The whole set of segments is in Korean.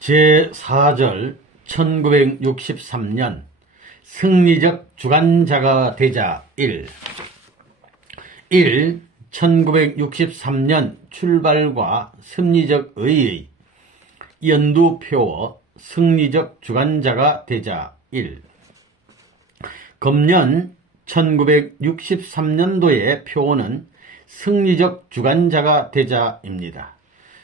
제4절 1963년 승리적 주관자가 되자 1. 1963년 출발과 섭리적 의의 연두표어 승리적 주관자가 되자 1. 금년 1963년도의 표어는 승리적 주관자가 되자입니다.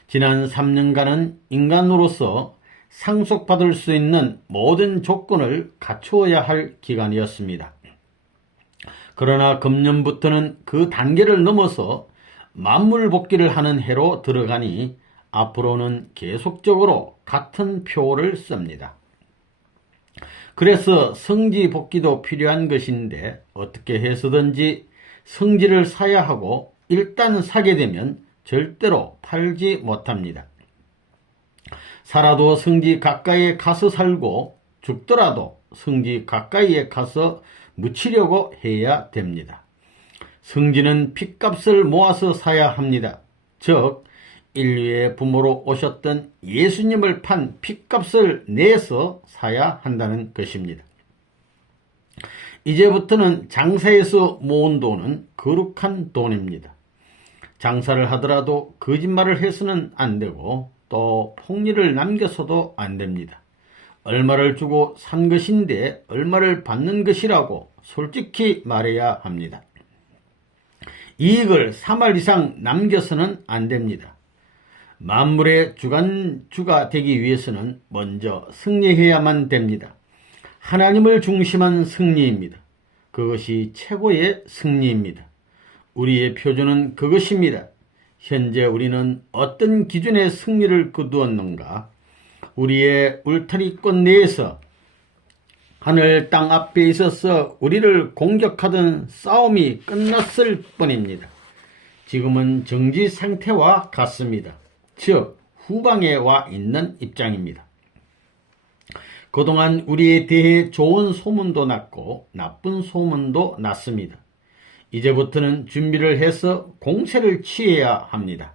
지난 3년간은 인간으로서 상속받을 수 있는 모든 조건을 갖추어야 할 기간이었습니다. 그러나 금년부터는 그 단계를 넘어서 만물복귀를 하는 해로 들어가니 앞으로는 계속적으로 같은 표어를 씁니다. 그래서 성지복귀도 필요한 것인데 어떻게 해서든지 성지를 사야 하고 일단 사게 되면 절대로 팔지 못합니다. 살아도 성지 가까이에 가서 살고 죽더라도 성지 가까이에 가서 묻히려고 해야 됩니다. 성지는 핏값을 모아서 사야 합니다. 즉 인류의 부모로 오셨던 예수님을 판 핏값을 내서 사야 한다는 것입니다. 이제부터는 장사에서 모은 돈은 거룩한 돈입니다. 장사를 하더라도 거짓말을 해서는 안 되고 또 폭리를 남겨서도 안 됩니다. 얼마를 주고 산 것인데 얼마를 받는 것이라고 솔직히 말해야 합니다. 이익을 3할 이상 남겨서는 안 됩니다. 만물의 주관주가 되기 위해서는 먼저 승리해야만 됩니다. 하나님을 중심한 승리입니다. 그것이 최고의 승리입니다. 우리의 표준은 그것입니다. 현재 우리는 어떤 기준의 승리를 거두었는가? 우리의 울타리권 내에서 하늘 땅 앞에 있어서 우리를 공격하던 싸움이 끝났을 뿐입니다. 지금은 정지 상태와 같습니다. 즉 후방에 와 있는 입장입니다. 그동안 우리에 대해 좋은 소문도 났고 나쁜 소문도 났습니다. 이제부터는 준비를 해서 공세를 취해야 합니다.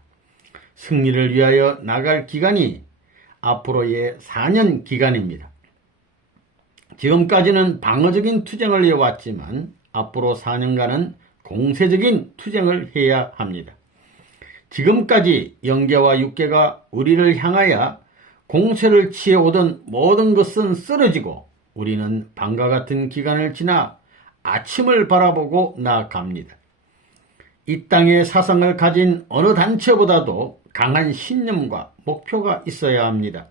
승리를 위하여 나갈 기간이 앞으로의 4년 기간입니다. 지금까지는 방어적인 투쟁을 해왔지만 앞으로 4년간은 공세적인 투쟁을 해야 합니다. 지금까지 영계와 육계가 우리를 향하여 공세를 취해오던 모든 것은 쓰러지고 우리는 밤과 같은 기간을 지나 아침을 바라보고 나아갑니다. 이 땅의 사상을 가진 어느 단체보다도 강한 신념과 목표가 있어야 합니다.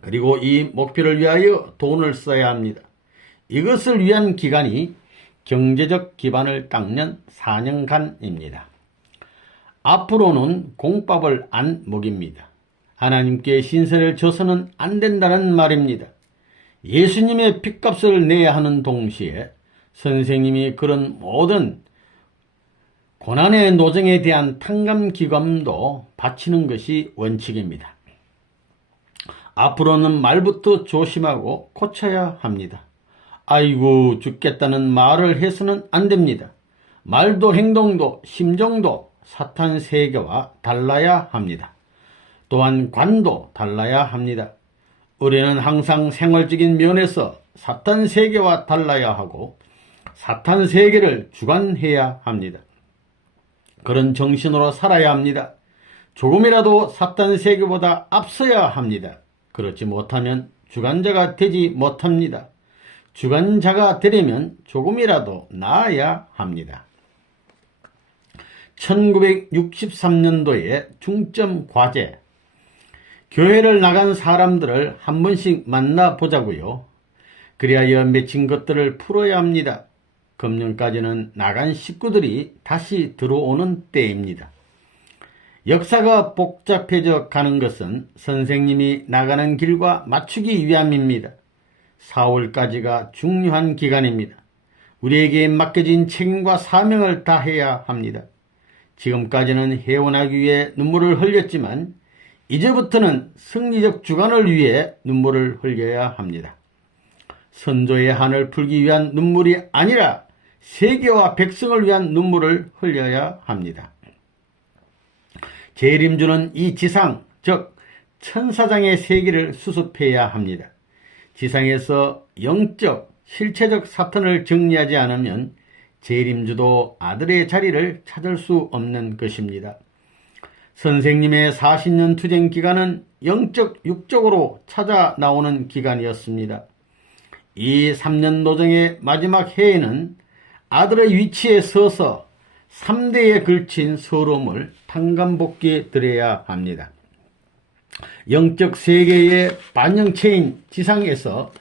그리고 이 목표를 위하여 돈을 써야 합니다. 이것을 위한 기간이 경제적 기반을 닦는 4년간입니다. 앞으로는 공밥을 안 먹입니다. 하나님께 신세를 져서는 안 된다는 말입니다. 예수님의 핏값을 내야 하는 동시에 선생님이 그런 모든 고난의 노정에 대한 탕감기금도 바치는 것이 원칙입니다. 앞으로는 말부터 조심하고 고쳐야 합니다. 아이고 죽겠다는 말을 해서는 안 됩니다. 말도 행동도 심정도 사탄 세계와 달라야 합니다. 또한 관도 달라야 합니다. 우리는 항상 생활적인 면에서 사탄 세계와 달라야 하고 사탄 세계를 주관해야 합니다. 그런 정신으로 살아야 합니다. 조금이라도 사탄 세계보다 앞서야 합니다. 그렇지 못하면 주관자가 되지 못합니다. 주관자가 되려면 조금이라도 나아야 합니다. 1963년도의 중점 과제. 교회를 나간 사람들을 한 번씩 만나보자고요. 그리하여 맺힌 것들을 풀어야 합니다. 금년까지는 나간 식구들이 다시 들어오는 때입니다. 역사가 복잡해져 가는 것은 선생님이 나가는 길과 맞추기 위함입니다. 4월까지가 중요한 기간입니다. 우리에게 맡겨진 책임과 사명을 다해야 합니다. 지금까지는 해원하기 위해 눈물을 흘렸지만 이제부터는 승리적 주관을 위해 눈물을 흘려야 합니다. 선조의 한을 풀기 위한 눈물이 아니라 세계와 백성을 위한 눈물을 흘려야 합니다. 재림주는 이 지상, 즉 천사장의 세계를 수습해야 합니다. 지상에서 영적, 실체적 사탄을 정리하지 않으면 재림주도 아들의 자리를 찾을 수 없는 것입니다. 선생님의 40년 투쟁 기간은 영적, 육적으로 찾아 나오는 기간이었습니다. 이 3년 노정의 마지막 해에는 아들의 위치에 서서 3대에 걸친 서러움을 탕감복귀해 드려야 합니다. 영적 세계의 반영체인 지상에서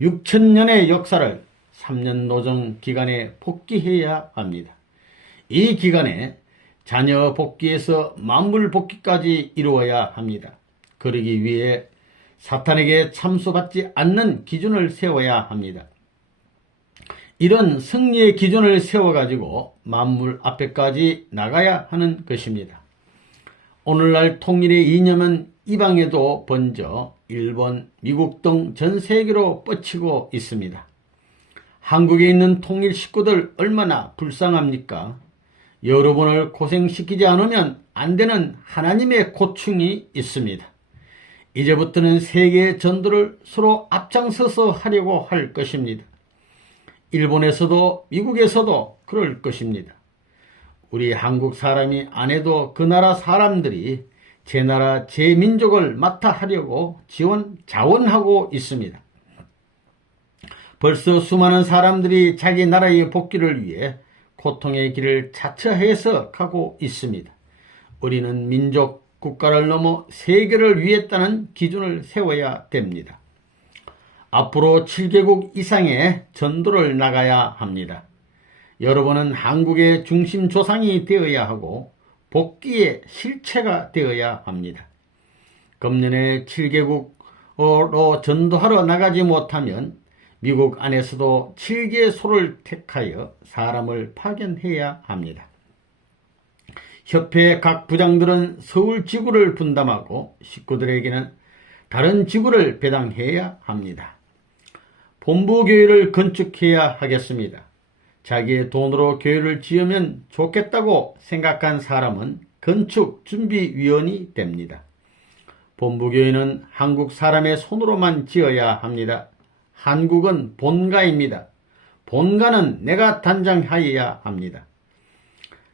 6천년의 역사를 3년 노정 기간에 복귀해야 합니다. 이 기간에 자녀 복귀에서 만물 복귀까지 이루어야 합니다. 그러기 위해 사탄에게 참소받지 않는 기준을 세워야 합니다. 이런 승리의 기준을 세워가지고 만물 앞에까지 나가야 하는 것입니다. 오늘날 통일의 이념은 이방에도 번져 일본, 미국 등 전 세계로 뻗치고 있습니다. 한국에 있는 통일 식구들 얼마나 불쌍합니까? 여러분을 고생시키지 않으면 안 되는 하나님의 고충이 있습니다. 이제부터는 세계의 전도를 서로 앞장서서 하려고 할 것입니다. 일본에서도 미국에서도 그럴 것입니다. 우리 한국 사람이 안 해도 그 나라 사람들이 제 나라 제 민족을 맡아 하려고 자원하고 있습니다. 벌써 수많은 사람들이 자기 나라의 복귀를 위해 고통의 길을 자처해서 가고 있습니다. 우리는 민족, 국가를 넘어 세계를 위했다는 기준을 세워야 됩니다. 앞으로 7개국 이상의 전도를 나가야 합니다. 여러분은 한국의 중심 조상이 되어야 하고 복귀의 실체가 되어야 합니다. 금년에 7개국으로 전도하러 나가지 못하면 미국 안에서도 7개소를 택하여 사람을 파견해야 합니다. 협회 각 부장들은 서울 지구를 분담하고 식구들에게는 다른 지구를 배당해야 합니다. 본부교회를 건축해야 하겠습니다. 자기의 돈으로 교회를 지으면 좋겠다고 생각한 사람은 건축준비위원이 됩니다. 본부교회는 한국 사람의 손으로만 지어야 합니다. 한국은 본가입니다. 본가는 내가 단장하여야 합니다.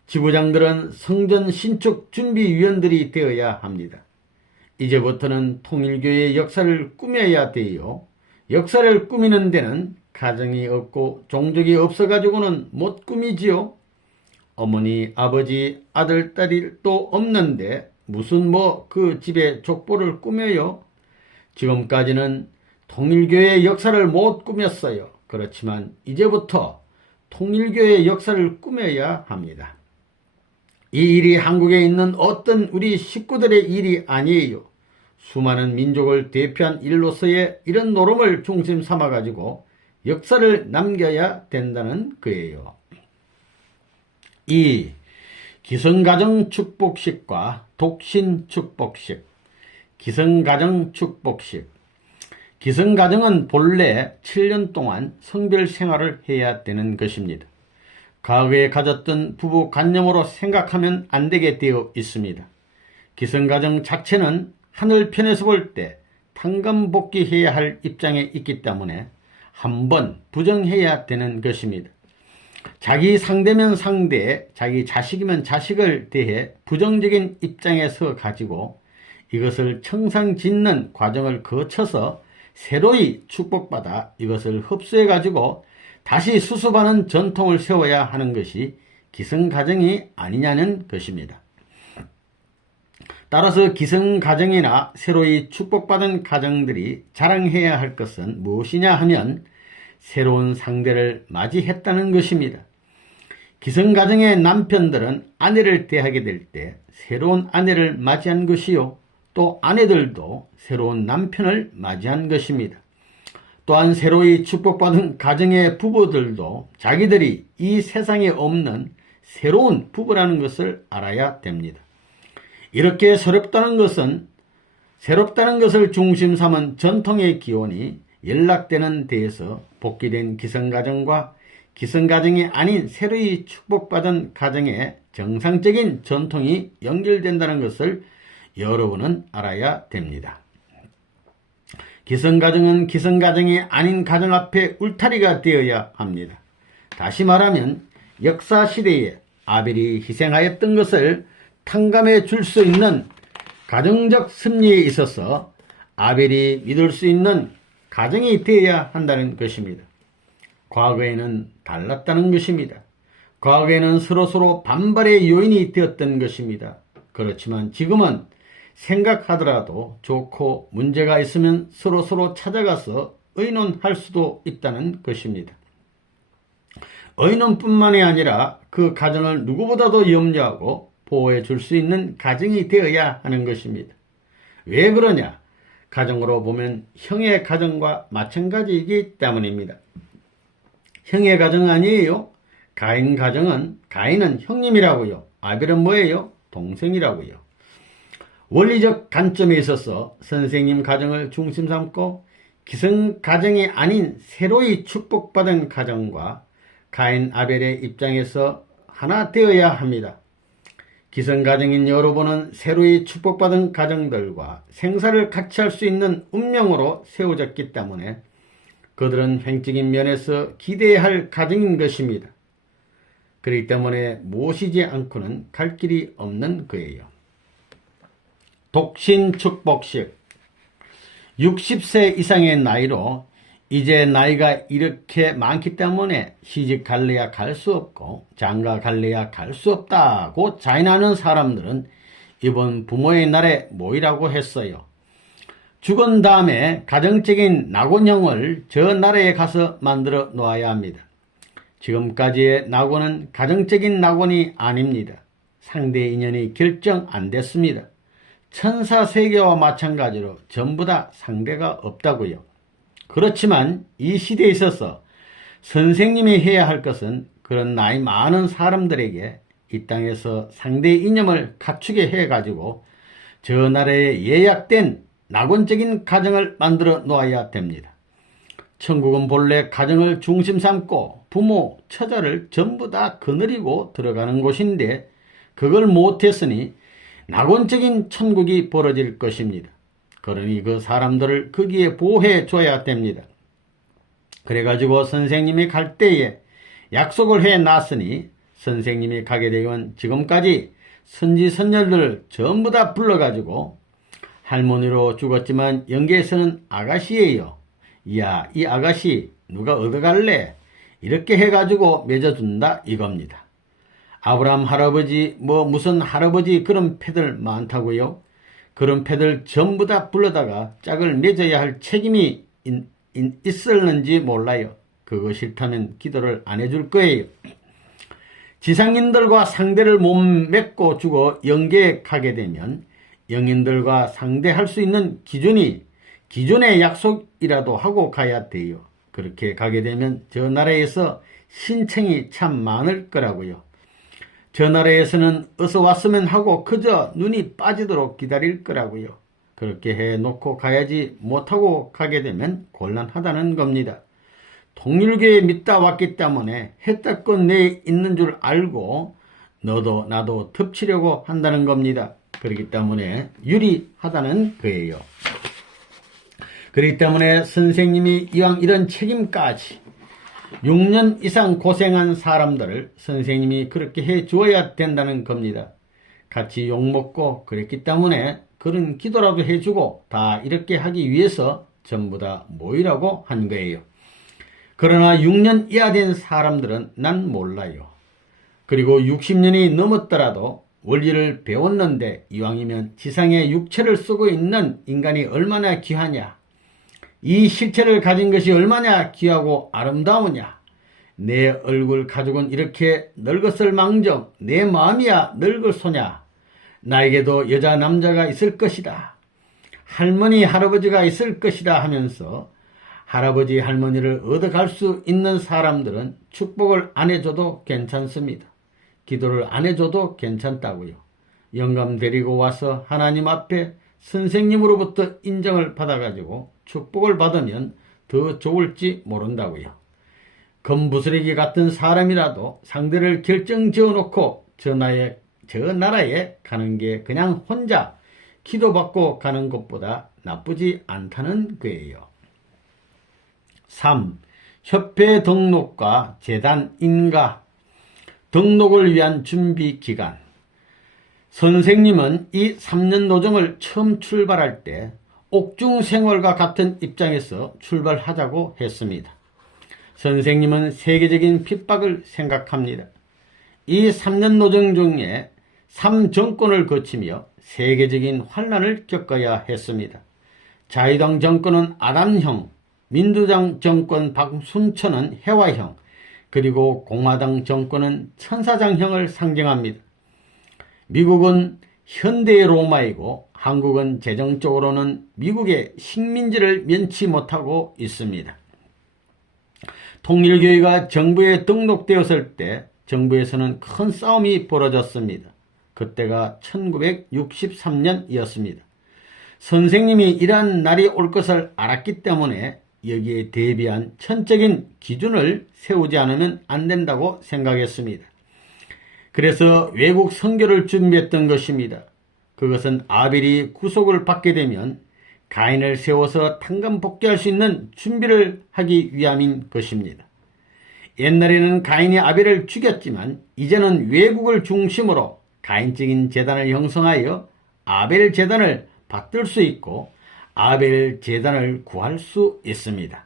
지부장들은 성전 신축 준비위원들이 되어야 합니다. 이제부터는 통일교회의 역사를 꾸며야 돼요. 역사를 꾸미는 데는 가정이 없고 종족이 없어가지고는 못 꾸미지요. 어머니, 아버지, 아들, 딸이 또 없는데 무슨 그 집에 족보를 꾸며요. 지금까지는 통일교회의 역사를 못 꾸몄어요. 그렇지만 이제부터 통일교회의 역사를 꾸며야 합니다. 이 일이 한국에 있는 어떤 우리 식구들의 일이 아니에요. 수많은 민족을 대표한 일로서의 이런 노름을 중심 삼아가지고 역사를 남겨야 된다는 거예요. 2. 기성가정 축복식과 독신 축복식. 기성가정 축복식. 기성가정은 본래 7년 동안 성별 생활을 해야 되는 것입니다. 과거에 가졌던 부부 관념으로 생각하면 안 되게 되어 있습니다. 기성가정 자체는 하늘편에서 볼 때 탕감복귀해야 할 입장에 있기 때문에 한번 부정해야 되는 것입니다. 자기 상대면 상대에 자기 자식이면 자식을 대해 부정적인 입장에서 가지고 이것을 청상짓는 과정을 거쳐서 새로이 축복받아 이것을 흡수해 가지고 다시 수습하는 전통을 세워야 하는 것이 기성가정이 아니냐는 것입니다. 따라서 기성가정이나 새로이 축복받은 가정들이 자랑해야 할 것은 무엇이냐 하면 새로운 상대를 맞이했다는 것입니다. 기성가정의 남편들은 아내를 대하게 될 때 새로운 아내를 맞이한 것이요, 또 아내들도 새로운 남편을 맞이한 것입니다. 또한 새로이 축복받은 가정의 부부들도 자기들이 이 세상에 없는 새로운 부부라는 것을 알아야 됩니다. 이렇게 새롭다는 것을 중심 삼은 전통의 기원이 연락되는 데에서 복귀된 기성가정과 기성가정이 아닌 새로이 축복받은 가정의 정상적인 전통이 연결된다는 것을 여러분은 알아야 됩니다. 기성가정은 기성가정이 아닌 가정 앞에 울타리가 되어야 합니다. 다시 말하면 역사시대에 아벨이 희생하였던 것을 탕감해 줄 수 있는 가정적 섭리에 있어서 아벨이 믿을 수 있는 가정이 되어야 한다는 것입니다. 과거에는 달랐다는 것입니다. 과거에는 서로서로 반발의 요인이 되었던 것입니다. 그렇지만 지금은 생각하더라도 좋고 문제가 있으면 서로서로 찾아가서 의논할 수도 있다는 것입니다. 의논뿐만이 아니라 그 가정을 누구보다도 염려하고 보호해 줄 수 있는 가정이 되어야 하는 것입니다. 왜 그러냐? 가정으로 보면 형의 가정과 마찬가지이기 때문입니다. 형의 가정 아니에요? 가인은 형님이라고요. 아벨은 뭐예요? 동생이라고요. 원리적 관점에 있어서 선생님 가정을 중심 삼고 기성 가정이 아닌 새로이 축복받은 가정과 가인 아벨의 입장에서 하나 되어야 합니다. 기성 가정인 여러분은 새로이 축복받은 가정들과 생사를 같이 할 수 있는 운명으로 세워졌기 때문에 그들은 횡적인 면에서 기대해야 할 가정인 것입니다. 그렇기 때문에 모시지 않고는 갈 길이 없는 거예요. 독신 축복식. 60세 이상의 나이로 이제 나이가 이렇게 많기 때문에 시집 갈래야 갈 수 없고 장가 갈래야 갈 수 없다고 자인하는 사람들은 이번 부모의 날에 모이라고 했어요. 죽은 다음에 가정적인 낙원형을 저 나라에 가서 만들어 놓아야 합니다. 지금까지의 낙원은 가정적인 낙원이 아닙니다. 상대 인연이 결정 안 됐습니다. 천사 세계와 마찬가지로 전부 다 상대가 없다고요. 그렇지만 이 시대에 있어서 선생님이 해야 할 것은 그런 나이 많은 사람들에게 이 땅에서 상대 이념을 갖추게 해가지고 저 나라에 예약된 낙원적인 가정을 만들어 놓아야 됩니다. 천국은 본래 가정을 중심 삼고 부모, 처자를 전부 다 거느리고 들어가는 곳인데 그걸 못했으니 낙원적인 천국이 벌어질 것입니다. 그러니 그 사람들을 거기에 보호해 줘야 됩니다. 그래가지고 선생님이 갈 때에 약속을 해 놨으니 선생님이 가게 되면 지금까지 선지선열들을 전부 다 불러가지고 할머니로 죽었지만 영계에서는 아가씨예요. 이야, 이 아가씨 누가 얻어갈래? 이렇게 해가지고 맺어준다 이겁니다. 아브라함 할아버지 무슨 할아버지 그런 패들 많다고요. 그런 패들 전부 다 불러다가 짝을 맺어야 할 책임이 있었는지 몰라요. 그거 싫다면 기도를 안 해줄 거예요. 지상인들과 상대를 못 맺고 죽어 영계에 가게 되면 영인들과 상대할 수 있는 기존의 약속이라도 하고 가야 돼요. 그렇게 가게 되면 저 나라에서 신청이 참 많을 거라고요. 저 나라에서는 어서 왔으면 하고 그저 눈이 빠지도록 기다릴 거라고요. 그렇게 해놓고 가야지 못하고 가게 되면 곤란하다는 겁니다. 통일교에 믿다 왔기 때문에 해탈권 내에 있는 줄 알고 너도 나도 덮치려고 한다는 겁니다. 그렇기 때문에 유리하다는 거예요. 그렇기 때문에 선생님이 이왕 이런 책임까지 6년 이상 고생한 사람들을 선생님이 그렇게 해 주어야 된다는 겁니다. 같이 욕먹고 그랬기 때문에 그런 기도라도 해주고 다 이렇게 하기 위해서 전부 다 모이라고 한 거예요. 그러나 6년 이하 된 사람들은 난 몰라요. 그리고 60년이 넘었더라도 원리를 배웠는데 이왕이면 지상에 육체를 쓰고 있는 인간이 얼마나 귀하냐. 이 실체를 가진 것이 얼마나 귀하고 아름다우냐. 내 얼굴 가죽은 이렇게 늙었을 망정 내 마음이야 늙을 소냐. 나에게도 여자 남자가 있을 것이다. 할머니 할아버지가 있을 것이다 하면서 할아버지 할머니를 얻어갈 수 있는 사람들은 축복을 안 해줘도 괜찮습니다. 기도를 안 해줘도 괜찮다고요. 영감 데리고 와서 하나님 앞에 선생님으로부터 인정을 받아가지고 축복을 받으면 더 좋을지 모른다고요. 검부스레기 같은 사람이라도 상대를 결정 지어놓고 저 나라에 가는 게 그냥 혼자 기도받고 가는 것보다 나쁘지 않다는 거예요. 3. 협회 등록과 재단 인가. 등록을 위한 준비 기간. 선생님은 이 3년 노정을 처음 출발할 때 옥중 생활과 같은 입장에서 출발하자고 했습니다. 선생님은 세계적인 핍박을 생각합니다. 이 3년 노정 중에 3정권을 거치며 세계적인 환란을 겪어야 했습니다. 자유당 정권은 아담형, 민주당 정권 박순천은 해화형, 그리고 공화당 정권은 천사장형을 상징합니다. 미국은 현대의 로마이고 한국은 재정적으로는 미국의 식민지를 면치 못하고 있습니다. 통일교회가 정부에 등록되었을 때 정부에서는 큰 싸움이 벌어졌습니다. 그때가 1963년이었습니다. 선생님이 이러한 날이 올 것을 알았기 때문에 여기에 대비한 천적인 기준을 세우지 않으면 안 된다고 생각했습니다. 그래서 외국 선교를 준비했던 것입니다. 그것은 아벨이 구속을 받게 되면 가인을 세워서 탕감 복귀할 수 있는 준비를 하기 위함인 것입니다. 옛날에는 가인이 아벨을 죽였지만 이제는 외국을 중심으로 가인적인 재단을 형성하여 아벨 재단을 받들 수 있고 아벨 재단을 구할 수 있습니다.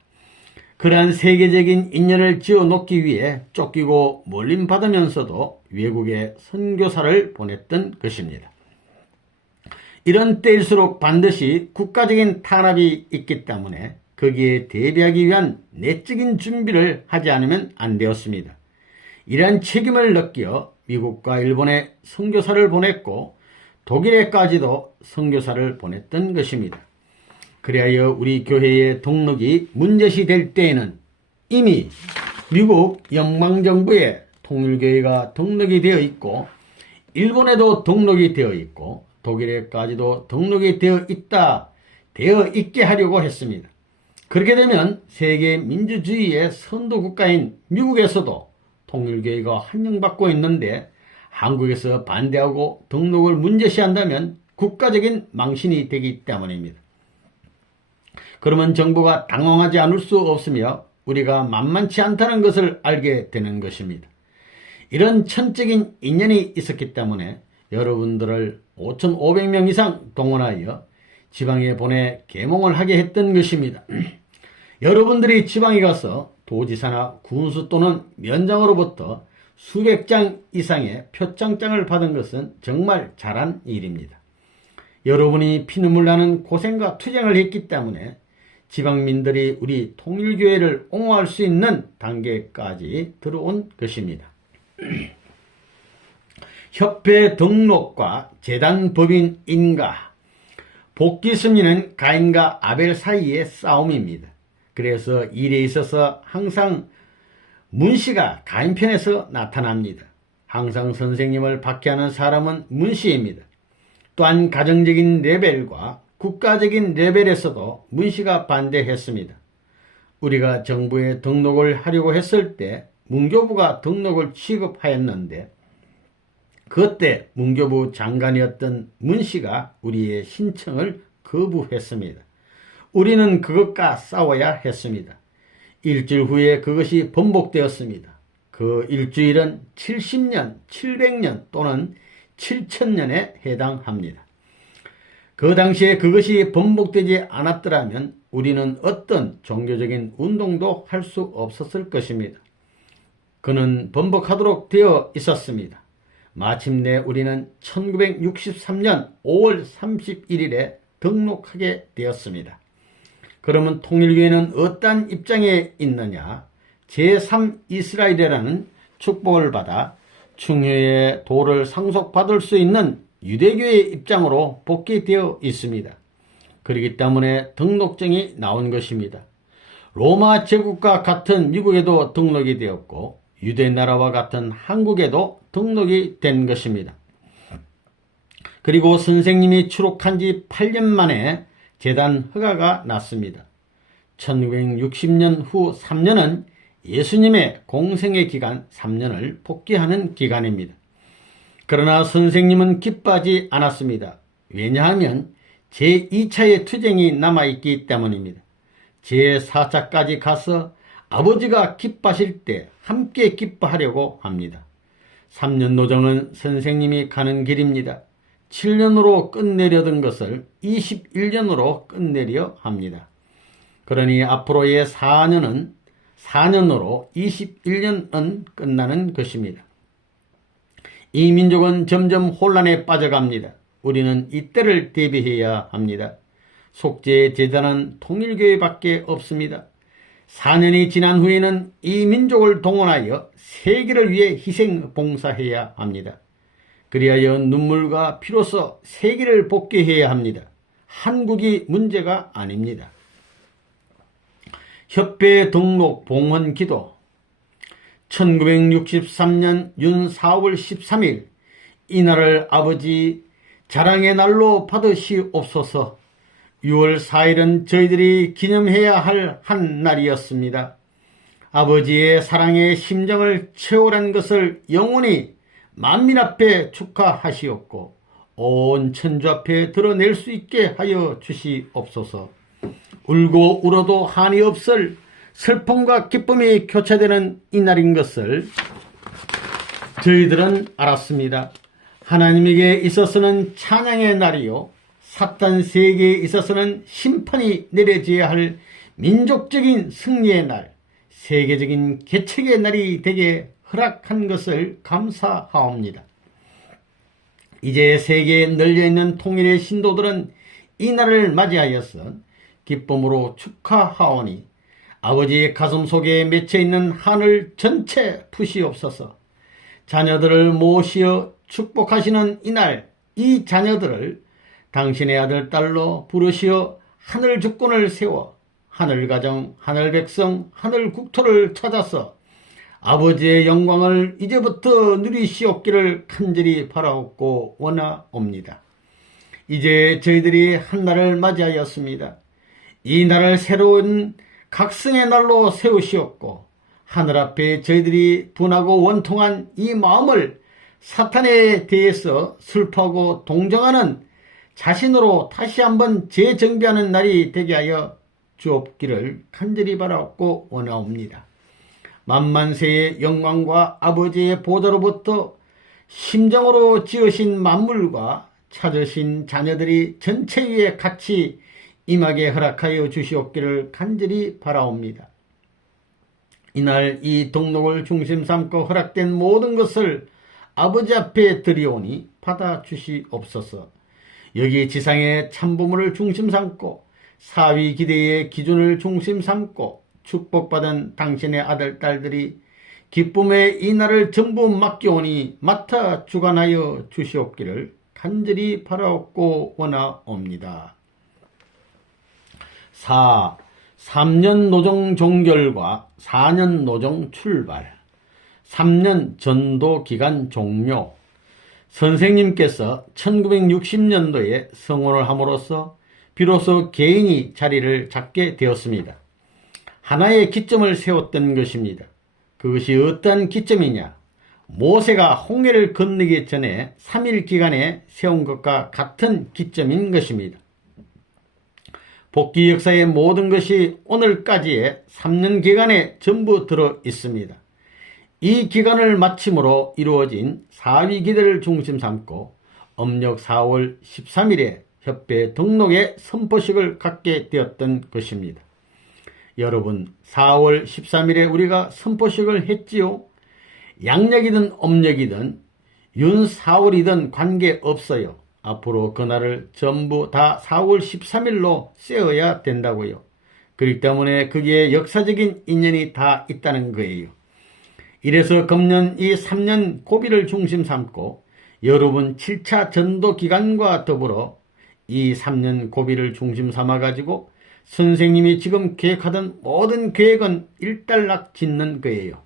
그러한 세계적인 인연을 지어놓기 위해 쫓기고 몰림받으면서도 외국에 선교사를 보냈던 것입니다. 이런 때일수록 반드시 국가적인 탄압이 있기 때문에 거기에 대비하기 위한 내적인 준비를 하지 않으면 안 되었습니다. 이러한 책임을 느끼어 미국과 일본에 선교사를 보냈고 독일에까지도 선교사를 보냈던 것입니다. 그리하여 우리 교회의 등록이 문제시 될 때에는 이미 미국 연방정부에 통일교회가 등록이 되어 있고 일본에도 등록이 되어 있고 독일에까지도 등록이 되어 있게 하려고 했습니다. 그렇게 되면 세계 민주주의의 선도국가인 미국에서도 통일교회가 환영받고 있는데 한국에서 반대하고 등록을 문제시한다면 국가적인 망신이 되기 때문입니다. 그러면 정부가 당황하지 않을 수 없으며 우리가 만만치 않다는 것을 알게 되는 것입니다. 이런 천적인 인연이 있었기 때문에 여러분들을 5,500명 이상 동원하여 지방에 보내 계몽을 하게 했던 것입니다. 여러분들이 지방에 가서 도지사나 군수 또는 면장으로부터 수백 장 이상의 표창장을 받은 것은 정말 잘한 일입니다. 여러분이 피눈물 나는 고생과 투쟁을 했기 때문에 지방민들이 우리 통일교회를 옹호할 수 있는 단계까지 들어온 것입니다. 협회 등록과 재단 법인 인가. 복귀 승리는 가인과 아벨 사이의 싸움입니다. 그래서 일에 있어서 항상 문씨가 가인 편에서 나타납니다. 항상 선생님을 박해하는 사람은 문씨입니다. 또한 가정적인 레벨과 국가적인 레벨에서도 문씨가 반대했습니다. 우리가 정부에 등록을 하려고 했을 때 문교부가 등록을 취급하였는데 그때 문교부 장관이었던 문씨가 우리의 신청을 거부했습니다. 우리는 그것과 싸워야 했습니다. 일주일 후에 그것이 번복되었습니다. 그 일주일은 70년, 700년 또는 7000년에 해당합니다. 그 당시에 그것이 번복되지 않았더라면 우리는 어떤 종교적인 운동도 할 수 없었을 것입니다. 그는 번복하도록 되어 있었습니다. 마침내 우리는 1963년 5월 31일에 등록하게 되었습니다. 그러면 통일교회는 어떠한 입장에 있느냐? 제3이스라엘이라는 축복을 받아 충효의 도를 상속받을 수 있는 유대교의 입장으로 복귀되어 있습니다. 그렇기 때문에 등록증이 나온 것입니다. 로마 제국과 같은 미국에도 등록이 되었고 유대나라와 같은 한국에도 등록이 된 것입니다. 그리고 선생님이 추록한 지 8년 만에 재단 허가가 났습니다. 1960년 후 3년은 예수님의 공생의 기간 3년을 복귀하는 기간입니다. 그러나 선생님은 기뻐하지 않았습니다. 왜냐하면 제2차의 투쟁이 남아있기 때문입니다. 제4차까지 가서 아버지가 기뻐하실 때 함께 기뻐하려고 합니다. 3년 노정은 선생님이 가는 길입니다. 7년으로 끝내려던 것을 21년으로 끝내려 합니다. 그러니 앞으로의 4년으로 21년은 끝나는 것입니다. 이 민족은 점점 혼란에 빠져갑니다. 우리는 이때를 대비해야 합니다. 속죄의 제자는 통일교회밖에 없습니다. 4년이 지난 후에는 이 민족을 동원하여 세계를 위해 희생 봉사해야 합니다. 그리하여 눈물과 피로써 세계를 복귀해야 합니다. 한국이 문제가 아닙니다. 협회 등록 봉헌 기도 1963년 윤 4월 13일 이날을 아버지 자랑의 날로 받으시옵소서. 6월 4일은 저희들이 기념해야 할 한 날이었습니다. 아버지의 사랑의 심정을 채우라는 것을 영원히 만민 앞에 축하하시옵고 온 천주 앞에 드러낼 수 있게 하여 주시옵소서. 울고 울어도 한이 없을 슬픔과 기쁨이 교차되는 이날인 것을 저희들은 알았습니다. 하나님에게 있어서는 찬양의 날이요 사탄 세계에 있어서는 심판이 내려져야 할 민족적인 승리의 날, 세계적인 개척의 날이 되게 허락한 것을 감사하옵니다. 이제 세계에 널려있는 통일의 신도들은 이 날을 맞이하여서 기쁨으로 축하하오니 아버지의 가슴 속에 맺혀있는 하늘 전체 푸시옵소서. 자녀들을 모시어 축복하시는 이날 이 자녀들을 당신의 아들 딸로 부르시어 하늘 주권을 세워 하늘 가정, 하늘 백성, 하늘 국토를 찾아서 아버지의 영광을 이제부터 누리시옵기를 간절히 바라옵고 원하옵니다. 이제 저희들이 한 날을 맞이하였습니다. 이 날을 새로운 각성의 날로 세우시옵고 하늘 앞에 저희들이 분하고 원통한 이 마음을 사탄에 대해서 슬퍼하고 동정하는 자신으로 다시 한번 재정비하는 날이 되게 하여 주옵기를 간절히 바라옵고 원하옵니다. 만만세의 영광과 아버지의 보좌로부터 심정으로 지으신 만물과 찾으신 자녀들이 전체 위에 같이 임하게 허락하여 주시옵기를 간절히 바라옵니다. 이날 이 등록을 중심 삼고 허락된 모든 것을 아버지 앞에 드리오니 받아주시옵소서. 여기 지상의 참부모를 중심 삼고 사위 기대의 기준을 중심 삼고 축복받은 당신의 아들 딸들이 기쁨의 이 날을 전부 맡겨오니 맡아 주관하여 주시옵기를 간절히 바라옵고 원하옵니다. 4. 3년 노정 종결과 4년 노정 출발 3년 전도 기간 종료 선생님께서 1960년도에 성원을 함으로써 비로소 개인이 자리를 잡게 되었습니다. 하나의 기점을 세웠던 것입니다. 그것이 어떠한 기점이냐? 모세가 홍해를 건너기 전에 3일 기간에 세운 것과 같은 기점인 것입니다. 복귀 역사의 모든 것이 오늘까지의 3년 기간에 전부 들어 있습니다. 이 기간을 마침으로 이루어진 사위 기대를 중심 삼고 음력 4월 13일에 협회 등록의 선포식을 갖게 되었던 것입니다. 여러분, 4월 13일에 우리가 선포식을 했지요. 양력이든 음력이든 윤 4월이든 관계없어요. 앞으로 그날을 전부 다 4월 13일로 세워야 된다고요. 그렇기 때문에 거기에 역사적인 인연이 다 있다는 거예요. 이래서 금년 이 3년 고비를 중심 삼고 여러분 7차 전도 기간과 더불어 이 3년 고비를 중심 삼아가지고 선생님이 지금 계획하던 모든 계획은 일단락 짓는 거예요.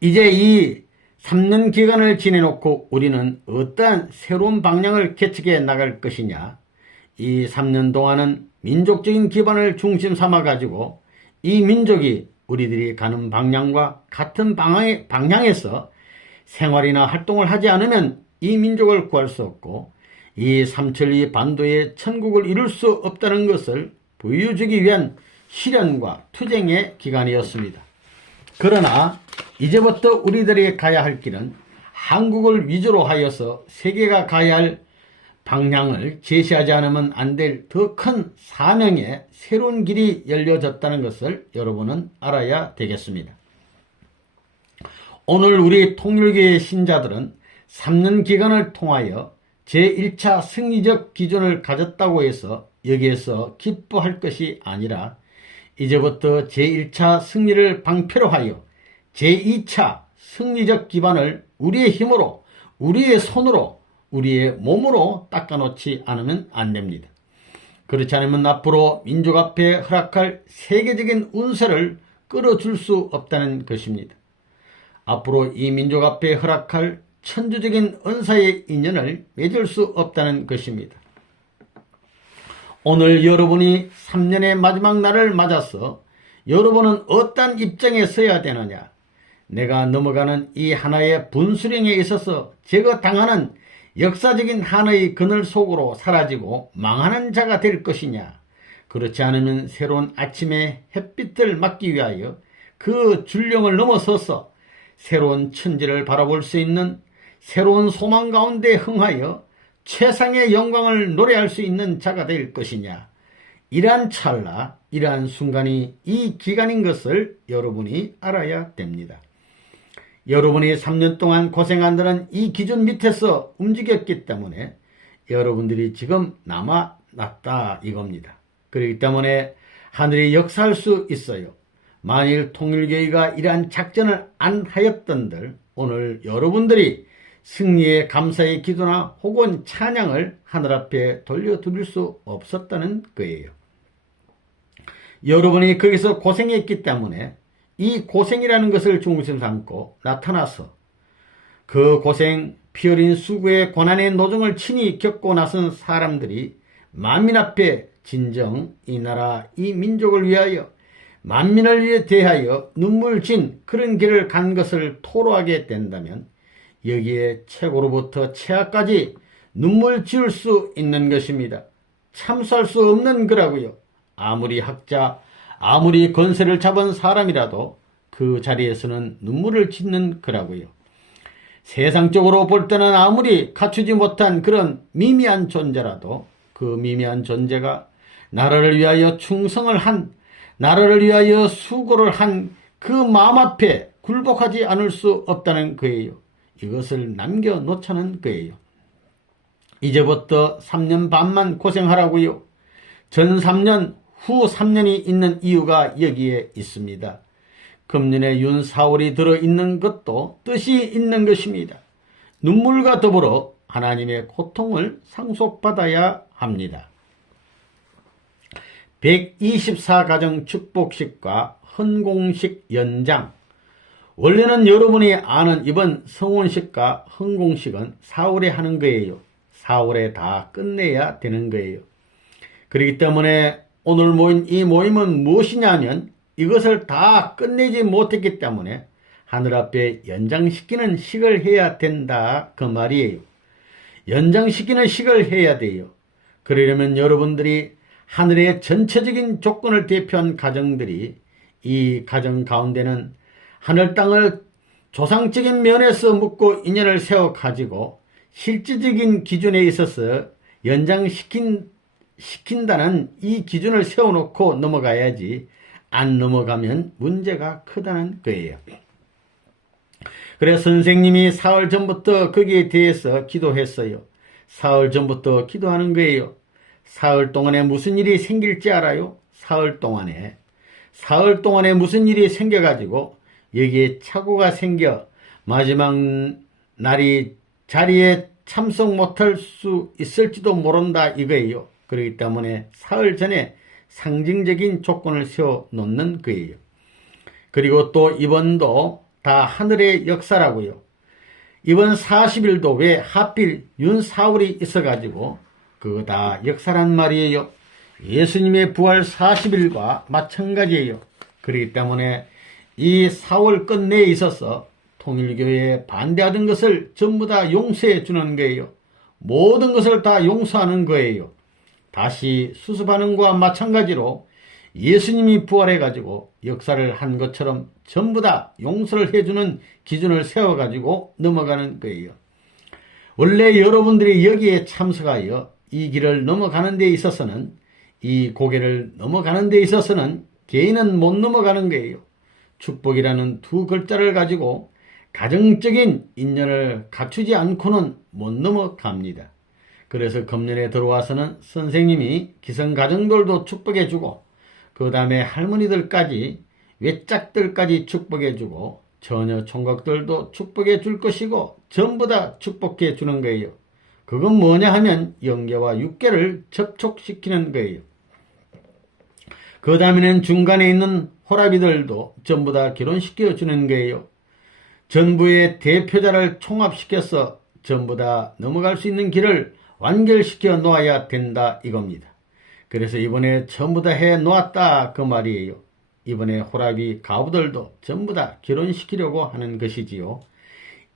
이제 이 3년 기간을 지내놓고 우리는 어떠한 새로운 방향을 개척해 나갈 것이냐. 이 3년 동안은 민족적인 기반을 중심 삼아가지고 이 민족이 우리들이 가는 방향과 같은 방향에서 생활이나 활동을 하지 않으면 이 민족을 구할 수 없고 이 삼천리 반도에 천국을 이룰 수 없다는 것을 보여주기 위한 실현과 투쟁의 기간이었습니다. 그러나 이제부터 우리들이 가야 할 길은 한국을 위주로 하여서 세계가 가야 할 방향을 제시하지 않으면 안 될 더 큰 사명의 새로운 길이 열려졌다는 것을 여러분은 알아야 되겠습니다. 오늘 우리 통일교의 신자들은 3년 기간을 통하여 제1차 승리적 기준을 가졌다고 해서 여기에서 기뻐할 것이 아니라 이제부터 제1차 승리를 방패로 하여 제2차 승리적 기반을 우리의 힘으로, 우리의 손으로, 우리의 몸으로 닦아놓지 않으면 안 됩니다. 그렇지 않으면 앞으로 민족 앞에 허락할 세계적인 운세를 끌어줄 수 없다는 것입니다. 앞으로 이 민족 앞에 허락할 천주적인 은사의 인연을 맺을 수 없다는 것입니다. 오늘 여러분이 3년의 마지막 날을 맞아서 여러분은 어떤 입장에 서야 되느냐? 내가 넘어가는 이 하나의 분수령에 있어서 제거당하는 역사적인 하나의 그늘 속으로 사라지고 망하는 자가 될 것이냐? 그렇지 않으면 새로운 아침의 햇빛을 맞기 위하여 그 줄령을 넘어서서 새로운 천지를 바라볼 수 있는 새로운 소망 가운데 흥하여 최상의 영광을 노래할 수 있는 자가 될 것이냐. 이러한 찰나, 이러한 순간이 이 기간인 것을 여러분이 알아야 됩니다. 여러분이 3년 동안 고생한다는 이 기준 밑에서 움직였기 때문에 여러분들이 지금 남아났다 이겁니다. 그렇기 때문에 하늘이 역사할 수 있어요. 만일 통일교회가 이러한 작전을 안 하였던들 오늘 여러분들이 승리의 감사의 기도나 혹은 찬양을 하늘 앞에 돌려드릴 수 없었다는 거예요. 여러분이 거기서 고생했기 때문에 이 고생이라는 것을 중심 삼고 나타나서 그 고생, 피 흘린 수고의 고난의 노정을 친히 겪고 나선 사람들이 만민 앞에 진정 이 나라, 이 민족을 위하여 만민을 위해 대하여 눈물 진 그런 길을 간 것을 토로하게 된다면 여기에 최고로부터 최하까지 눈물 지을 수 있는 것입니다. 참수할 수 없는 거라고요. 아무리 학자, 아무리 건세를 잡은 사람이라도 그 자리에서는 눈물을 짓는 거라고요. 세상적으로 볼 때는 아무리 갖추지 못한 그런 미미한 존재라도 그 미미한 존재가 나라를 위하여 충성을 한, 나라를 위하여 수고를 한 그 마음 앞에 굴복하지 않을 수 없다는 거예요. 이것을 남겨놓자는 거예요. 이제부터 3년 반만 고생하라고요. 전 3년, 후 3년이 있는 이유가 여기에 있습니다. 금년에 윤사월이 들어있는 것도 뜻이 있는 것입니다. 눈물과 더불어 하나님의 고통을 상속받아야 합니다. 124가정 축복식과 헌공식 연장. 원래는 여러분이 아는 이번 성혼식과 헌공식은 4월에 하는 거예요. 4월에 다 끝내야 되는 거예요. 그렇기 때문에 오늘 모인 이 모임은 무엇이냐면 이것을 다 끝내지 못했기 때문에 하늘 앞에 연장시키는 식을 해야 된다 그 말이에요. 연장시키는 식을 해야 돼요. 그러려면 여러분들이 하늘의 전체적인 조건을 대표한 가정들이 이 가정 가운데는 하늘 땅을 조상적인 면에서 묻고 인연을 세워 가지고 실질적인 기준에 있어서 연장시킨다는 이 기준을 세워놓고 넘어가야지 안 넘어가면 문제가 크다는 거예요. 그래서 선생님이 사흘 전부터 거기에 대해서 기도했어요. 사흘 전부터 기도하는 거예요. 사흘 동안에 무슨 일이 생길지 알아요? 사흘 동안에 무슨 일이 생겨가지고 여기에 착오가 생겨 마지막 날이 자리에 참석 못할 수 있을지도 모른다 이거예요. 그렇기 때문에 사흘 전에 상징적인 조건을 세워 놓는 거예요. 그리고 또 이번도 다 하늘의 역사라고요. 이번 40일도 왜 하필 윤사월이 있어가지고 그거 다 역사란 말이에요. 예수님의 부활 40일과 마찬가지예요. 그렇기 때문에 이 4월 끝내에 있어서 통일교회에 반대하던 것을 전부 다 용서해 주는 거예요. 모든 것을 다 용서하는 거예요. 다시 수습하는 것과 마찬가지로 예수님이 부활해가지고 역사를 한 것처럼 전부 다 용서를 해주는 기준을 세워가지고 넘어가는 거예요. 원래 여러분들이 여기에 참석하여 이 길을 넘어가는 데 있어서는, 이 고개를 넘어가는 데 있어서는 개인은 못 넘어가는 거예요. 축복이라는 두 글자를 가지고 가정적인 인연을 갖추지 않고는 못 넘어갑니다. 그래서 금년에 들어와서는 선생님이 기성가정들도 축복해주고, 그 다음에 할머니들까지, 외짝들까지 축복해주고, 처녀 총각들도 축복해 줄 것이고, 전부 다 축복해 주는 거예요. 그건 뭐냐 하면 영계와 육계를 접촉시키는 거예요. 그 다음에는 중간에 있는 호라비들도 전부 다 결혼시켜 주는 거예요. 전부의 대표자를 총합시켜서 전부 다 넘어갈 수 있는 길을 완결시켜 놓아야 된다 이겁니다. 그래서 이번에 전부 다 해 놓았다 그 말이에요. 이번에 호라비 가부들도 전부 다 결혼시키려고 하는 것이지요.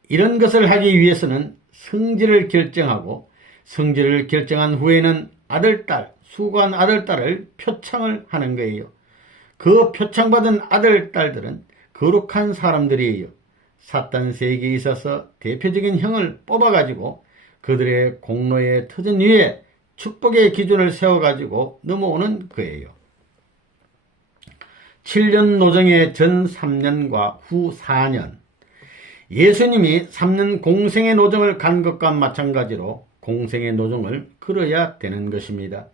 이런 것을 하기 위해서는 성질을 결정하고, 성질을 결정한 후에는 아들딸, 수고한 아들딸을 표창을 하는 거예요. 그 표창받은 아들딸들은 거룩한 사람들이에요. 사탄 세계에 있어서 대표적인 형을 뽑아가지고 그들의 공로의 터전 위에 축복의 기준을 세워가지고 넘어오는 거예요. 7년 노정의 전 3년과 후 4년, 예수님이 3년 공생의 노정을 간 것과 마찬가지로 공생의 노정을 걸어야 되는 것입니다.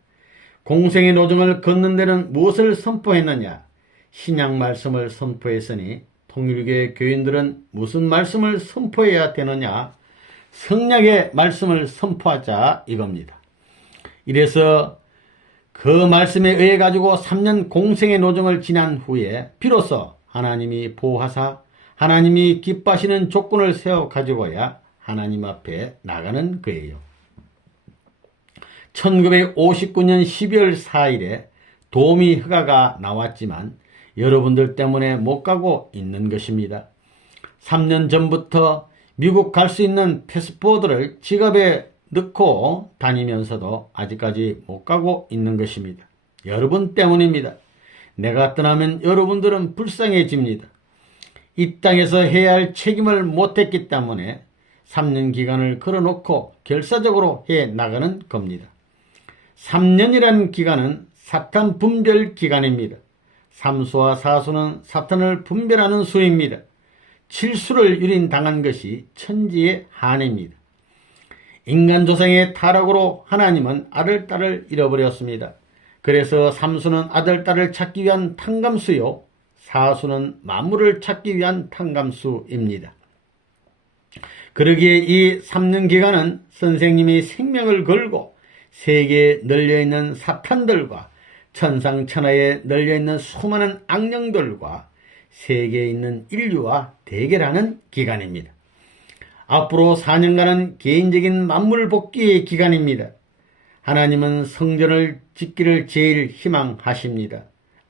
공생의 노정을 걷는 데는 무엇을 선포했느냐? 신약 말씀을 선포했으니 통일교회 교인들은 무슨 말씀을 선포해야 되느냐? 성령의 말씀을 선포하자 이겁니다. 이래서 그 말씀에 의해 가지고 3년 공생의 노정을 지난 후에 비로소 하나님이 보호하사 하나님이 기뻐하시는 조건을 세워 가지고야 하나님 앞에 나가는 거예요. 1959년 12월 4일에 도미 허가가 나왔지만 여러분들 때문에 못 가고 있는 것입니다. 3년 전부터 미국 갈 수 있는 패스포드를 지갑에 넣고 다니면서도 아직까지 못 가고 있는 것입니다. 여러분 때문입니다. 내가 떠나면 여러분들은 불쌍해집니다. 이 땅에서 해야 할 책임을 못했기 때문에 3년 기간을 걸어놓고 결사적으로 해 나가는 겁니다. 3년이라는 기간은 사탄 분별 기간입니다. 3수와 4수는 사탄을 분별하는 수입니다. 7수를 유린당한 것이 천지의 한해입니다. 인간 조상의 타락으로 하나님은 아들, 딸을 잃어버렸습니다. 그래서 3수는 아들, 딸을 찾기 위한 탕감수요, 4수는 만물을 찾기 위한 탕감수입니다. 그러기에 이 3년 기간은 선생님이 생명을 걸고 세계에 널려있는 사탄들과 천상천하에 널려있는 수많은 악령들과 세계에 있는 인류와 대결하는 기간입니다. 앞으로 4년간은 개인적인 만물 복귀의 기간입니다. 하나님은 성전을 짓기를 제일 희망하십니다.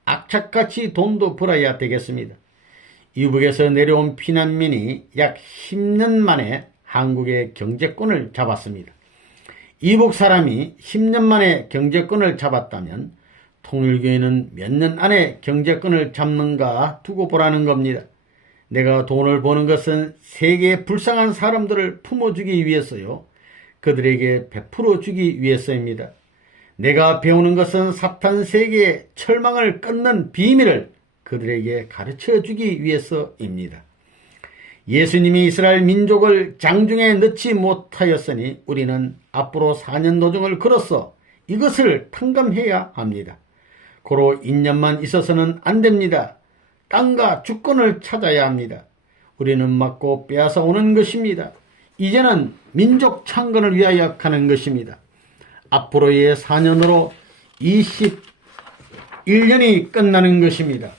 악착같이 돈도 벌어야 되겠습니다. 이북에서 내려온 피난민이 약 10년 만에 한국의 경제권을 잡았습니다. 이북 사람이 10년 만에 경제권을 잡았다면 통일교회는 몇 년 안에 경제권을 잡는가 두고 보라는 겁니다. 내가 돈을 버는 것은 세계의 불쌍한 사람들을 품어주기 위해서요, 그들에게 베풀어 주기 위해서입니다. 내가 배우는 것은 사탄 세계의 철망을 끊는 비밀을 그들에게 가르쳐 주기 위해서입니다. 예수님이 이스라엘 민족을 장중에 넣지 못하였으니 우리는 앞으로 4년 노정을 걸어서 이것을 탕감해야 합니다. 고로 인연만 있어서는 안 됩니다. 땅과 주권을 찾아야 합니다. 우리는 맞고 빼앗아 오는 것입니다. 이제는 민족 창건을 위하여 가는 것입니다. 앞으로의 4년으로 21년이 끝나는 것입니다.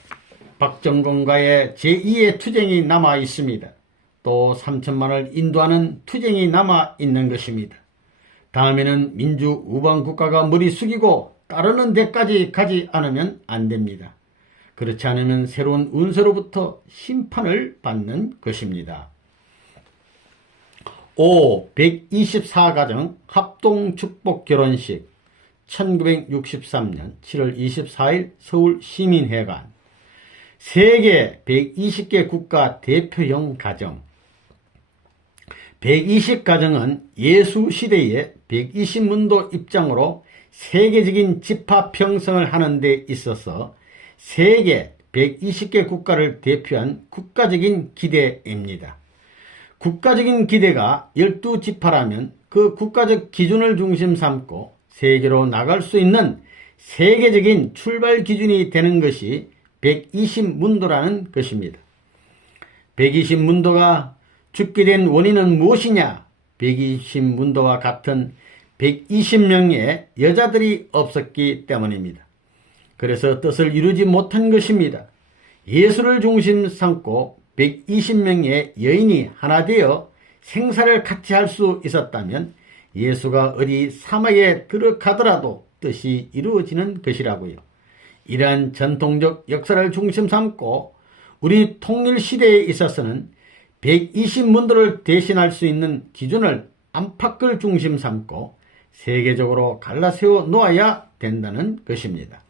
박정권과의 제2의 투쟁이 남아 있습니다. 또 3천만을 인도하는 투쟁이 남아 있는 것입니다. 다음에는 민주 우방 국가가 머리 숙이고 따르는 데까지 가지 않으면 안 됩니다. 그렇지 않으면 새로운 운세로부터 심판을 받는 것입니다. 5. 124가정 합동축복 결혼식 1963년 7월 24일 서울 시민회관. 세계 120개 국가 대표형 가정. 120가정은 예수시대의 120문도 입장으로 세계적인 집합 형성을 하는 데 있어서 세계 120개 국가를 대표한 국가적인 기대입니다. 국가적인 기대가 12지파라면 그 국가적 기준을 중심 삼고 세계로 나갈 수 있는 세계적인 출발 기준이 되는 것이 120문도라는 것입니다. 120문도가 죽게 된 원인은 무엇이냐? 120문도와 같은 120명의 여자들이 없었기 때문입니다. 그래서 뜻을 이루지 못한 것입니다. 예수를 중심 삼고 120명의 여인이 하나 되어 생사를 같이 할 수 있었다면 예수가 어디 사막에 들어가더라도 뜻이 이루어지는 것이라고요. 이러한 전통적 역사를 중심 삼고 우리 통일시대에 있어서는 120문도를 대신할 수 있는 기준을 안팎을 중심 삼고 세계적으로 갈라세워 놓아야 된다는 것입니다.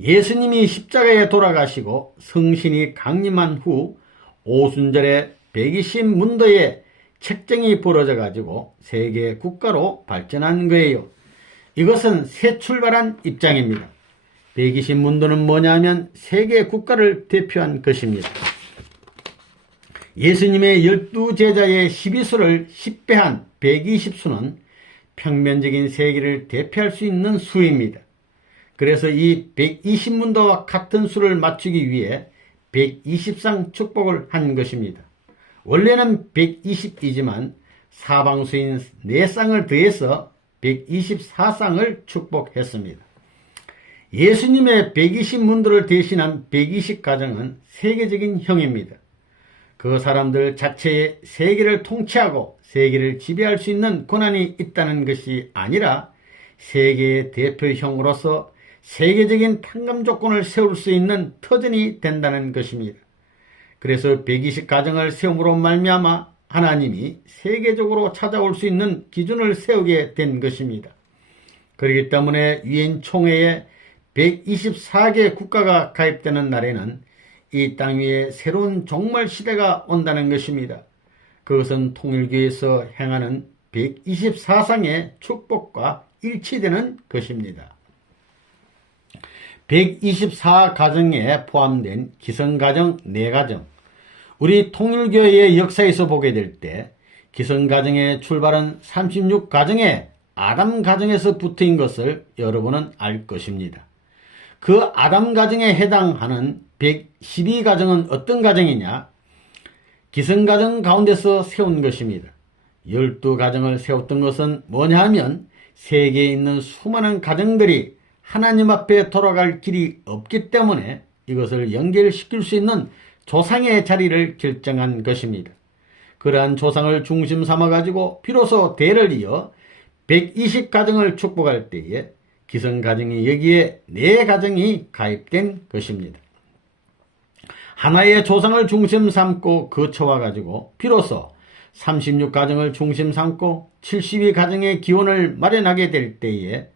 예수님이 십자가에 돌아가시고 성신이 강림한 후 오순절에 120문도의 책정이 벌어져 가지고 세계 국가로 발전한 거예요. 이것은 새 출발한 입장입니다. 120문도는 뭐냐면 세계 국가를 대표한 것입니다. 예수님의 12제자의 12수를 10배한 120수는 평면적인 세계를 대표할 수 있는 수입니다. 그래서 이 120문도와 같은 수를 맞추기 위해 120상 축복을 한 것입니다. 원래는 120이지만 사방수인 4쌍을 더해서 124쌍을 축복했습니다. 예수님의 120문도를 대신한 120가정은 세계적인 형입니다. 그 사람들 자체의 세계를 통치하고 세계를 지배할 수 있는 권한이 있다는 것이 아니라 세계의 대표형으로서 세계적인 탕감 조건을 세울 수 있는 터전이 된다는 것입니다. 그래서 120가정을 세움으로 말미암아 하나님이 세계적으로 찾아올 수 있는 기준을 세우게 된 것입니다. 그렇기 때문에 유엔 총회에 124개 국가가 가입되는 날에는 이 땅 위에 새로운 종말 시대가 온다는 것입니다. 그것은 통일교에서 행하는 124상의 축복과 일치되는 것입니다. 124가정에 포함된 기성가정 4가정. 우리 통일교의 역사에서 보게 될 때 기성가정의 출발은 36가정의 아담 가정에서 붙어인 것을 여러분은 알 것입니다. 그 아담 가정에 해당하는 112가정은 어떤 가정이냐? 기성가정 가운데서 세운 것입니다. 12가정을 세웠던 것은 뭐냐 하면 세계에 있는 수많은 가정들이 하나님 앞에 돌아갈 길이 없기 때문에 이것을 연결시킬 수 있는 조상의 자리를 결정한 것입니다. 그러한 조상을 중심 삼아 가지고 비로소 대를 이어 120가정을 축복할 때에 기성가정이 여기에 4가정이 가입된 것입니다. 하나의 조상을 중심 삼고 거쳐와 가지고 비로소 36가정을 중심 삼고 72가정의 기원을 마련하게 될 때에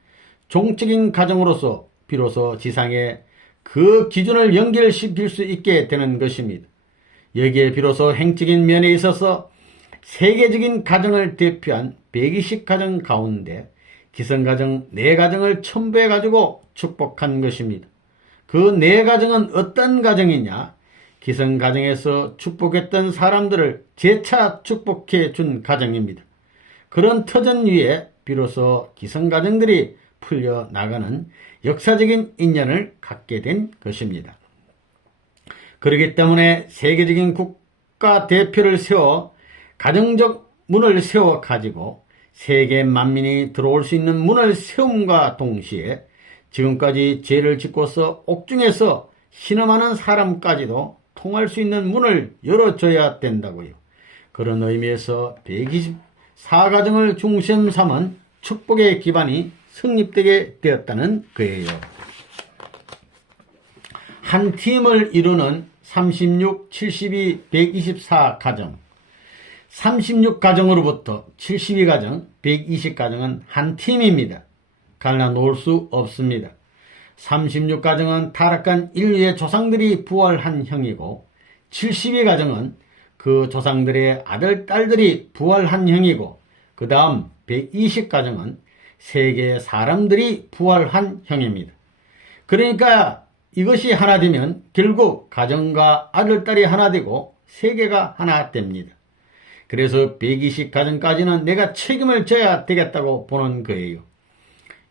종적인 가정으로서 비로소 지상에 그 기준을 연결시킬 수 있게 되는 것입니다. 여기에 비로소 행적인 면에 있어서 세계적인 가정을 대표한 120가정 가운데 기성가정 4가정을 첨부해 가지고 축복한 것입니다. 그 4가정은 어떤 가정이냐? 기성가정에서 축복했던 사람들을 재차 축복해 준 가정입니다. 그런 터전 위에 비로소 기성가정들이 풀려나가는 역사적인 인연을 갖게 된 것입니다. 그렇기 때문에 세계적인 국가 대표를 세워 가정적 문을 세워 가지고 세계 만민이 들어올 수 있는 문을 세움과 동시에 지금까지 죄를 짓고서 옥중에서 신음하는 사람까지도 통할 수 있는 문을 열어줘야 된다고요. 그런 의미에서 124가정을 중심 삼은 축복의 기반이 성립되게 되었다는 거예요. 한 팀을 이루는 36, 72, 124가정. 36가정으로부터 72가정, 120가정은 한 팀입니다. 갈라놓을 수 없습니다. 36가정은 타락한 인류의 조상들이 부활한 형이고 72가정은 그 조상들의 아들, 딸들이 부활한 형이고 그 다음 120가정은 세계의 사람들이 부활한 형입니다. 그러니까 이것이 하나 되면 결국 가정과 아들, 딸이 하나 되고 세계가 하나 됩니다. 그래서 120가정까지는 내가 책임을 져야 되겠다고 보는 거예요.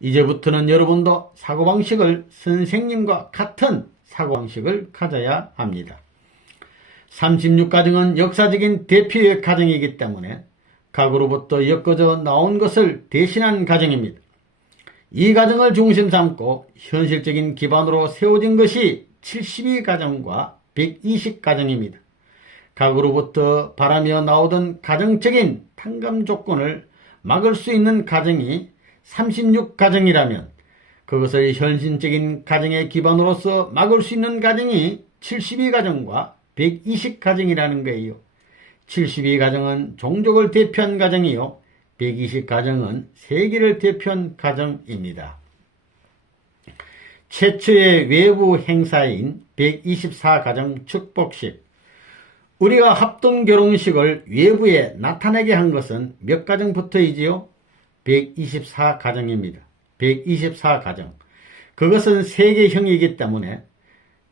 이제부터는 여러분도 사고방식을 선생님과 같은 사고방식을 가져야 합니다. 36가정은 역사적인 대표의 가정이기 때문에 과거로부터 엮어져 나온 것을 대신한 가정입니다. 이 가정을 중심 삼고 현실적인 기반으로 세워진 것이 72가정과 120가정입니다. 과거로부터 바라며 나오던 가정적인 탕감 조건을 막을 수 있는 가정이 36가정이라면 그것을 현실적인 가정의 기반으로서 막을 수 있는 가정이 72가정과 120가정이라는 거예요. 72가정은 종족을 대표한 가정이요. 120가정은 세계를 대표한 가정입니다. 최초의 외부 행사인 124가정 축복식. 우리가 합동결혼식을 외부에 나타내게 한 것은 몇 가정부터이지요? 124가정입니다. 124가정. 그것은 세계형이기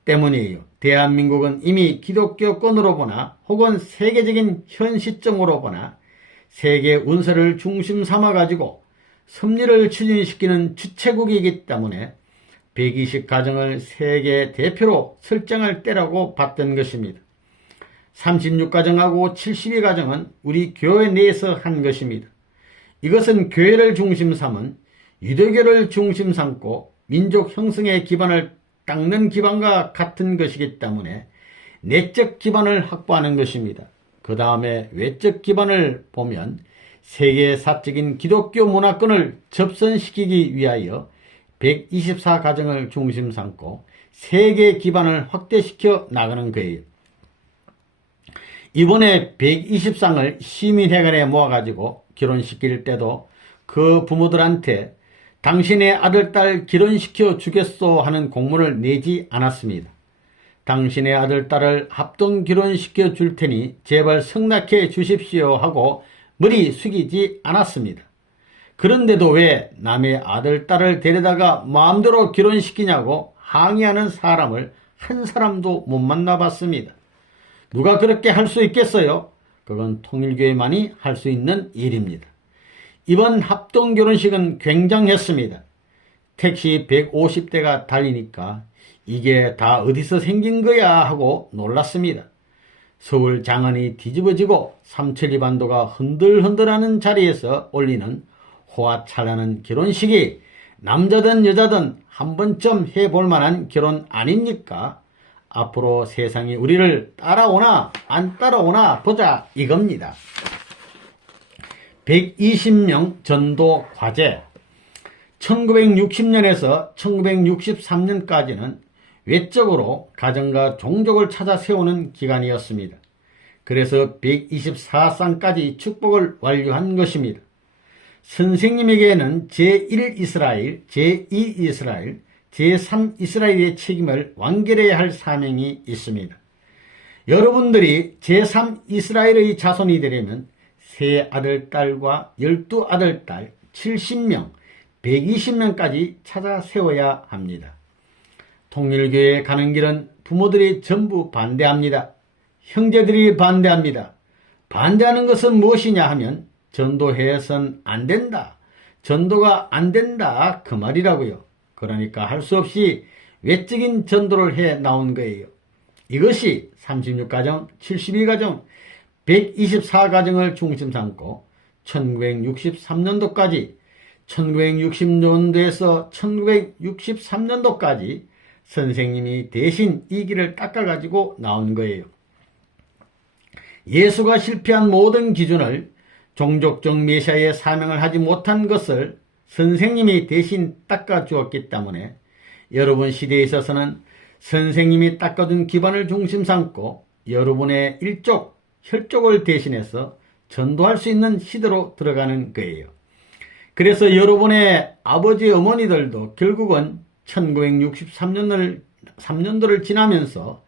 때문이에요. 대한민국은 이미 기독교권으로 보나 혹은 세계적인 현 시점으로 보나 세계 운세를 중심 삼아가지고 섭리를 추진시키는 주체국이기 때문에 120가정을 세계 대표로 설정할 때라고 봤던 것입니다. 36가정하고 72가정은 우리 교회 내에서 한 것입니다. 이것은 교회를 중심 삼은 유대교를 중심 삼고 민족 형성의 기반을 닦는 기반과 같은 것이기 때문에 내적 기반을 확보하는 것입니다. 그 다음에 외적 기반을 보면 세계사적인 기독교 문화권을 접선시키기 위하여 124가정을 중심 삼고 세계 기반을 확대시켜 나가는 거예요. 이번에 120상을 시민회관에 모아가지고 결혼시킬 때도 그 부모들한테 당신의 아들, 딸 결혼시켜 주겠소 하는 공문을 내지 않았습니다. 당신의 아들, 딸을 합동 결혼시켜 줄 테니 제발 성낙해 주십시오 하고 머리 숙이지 않았습니다. 그런데도 왜 남의 아들, 딸을 데려다가 마음대로 결혼시키냐고 항의하는 사람을 한 사람도 못 만나봤습니다. 누가 그렇게 할 수 있겠어요? 그건 통일교회만이 할 수 있는 일입니다. 이번 합동결혼식은 굉장했습니다. 택시 150대가 달리니까 이게 다 어디서 생긴 거야 하고 놀랐습니다. 서울 장안이 뒤집어지고 삼천리 반도가 흔들흔들하는 자리에서 올리는 호화찬란한 결혼식이 남자든 여자든 한 번쯤 해볼 만한 결혼 아닙니까? 앞으로 세상이 우리를 따라오나 안 따라오나 보자 이겁니다. 120명 전도 과제. 1960년에서 1963년까지는 외적으로 가정과 종족을 찾아 세우는 기간이었습니다. 그래서 124쌍까지 축복을 완료한 것입니다. 선생님에게는 제1이스라엘, 제2이스라엘, 제3이스라엘의 책임을 완결해야 할 사명이 있습니다. 여러분들이 제3이스라엘의 자손이 되려면 세 아들, 딸과 12아들, 딸 70명, 120명까지 찾아 세워야 합니다. 통일교회에 가는 길은 부모들이 전부 반대합니다. 형제들이 반대합니다. 반대하는 것은 무엇이냐 하면 전도해선 안 된다. 전도가 안 된다. 그 말이라고요. 그러니까 할 수 없이 외적인 전도를 해 나온 거예요. 이것이 36가정, 72가정, 124가정을 중심 삼고 1963년도까지 1960년도에서 1963년도까지 선생님이 대신 이 길을 닦아가지고 나온 거예요. 예수가 실패한 모든 기준을 종족적 메시아의 사명을 하지 못한 것을 선생님이 대신 닦아주었기 때문에 여러분 시대에 있어서는 선생님이 닦아준 기반을 중심 삼고 여러분의 일족, 혈족을 대신해서 전도할 수 있는 시대로 들어가는 거예요. 그래서 여러분의 아버지 어머니들도 결국은 1963년도를 지나면서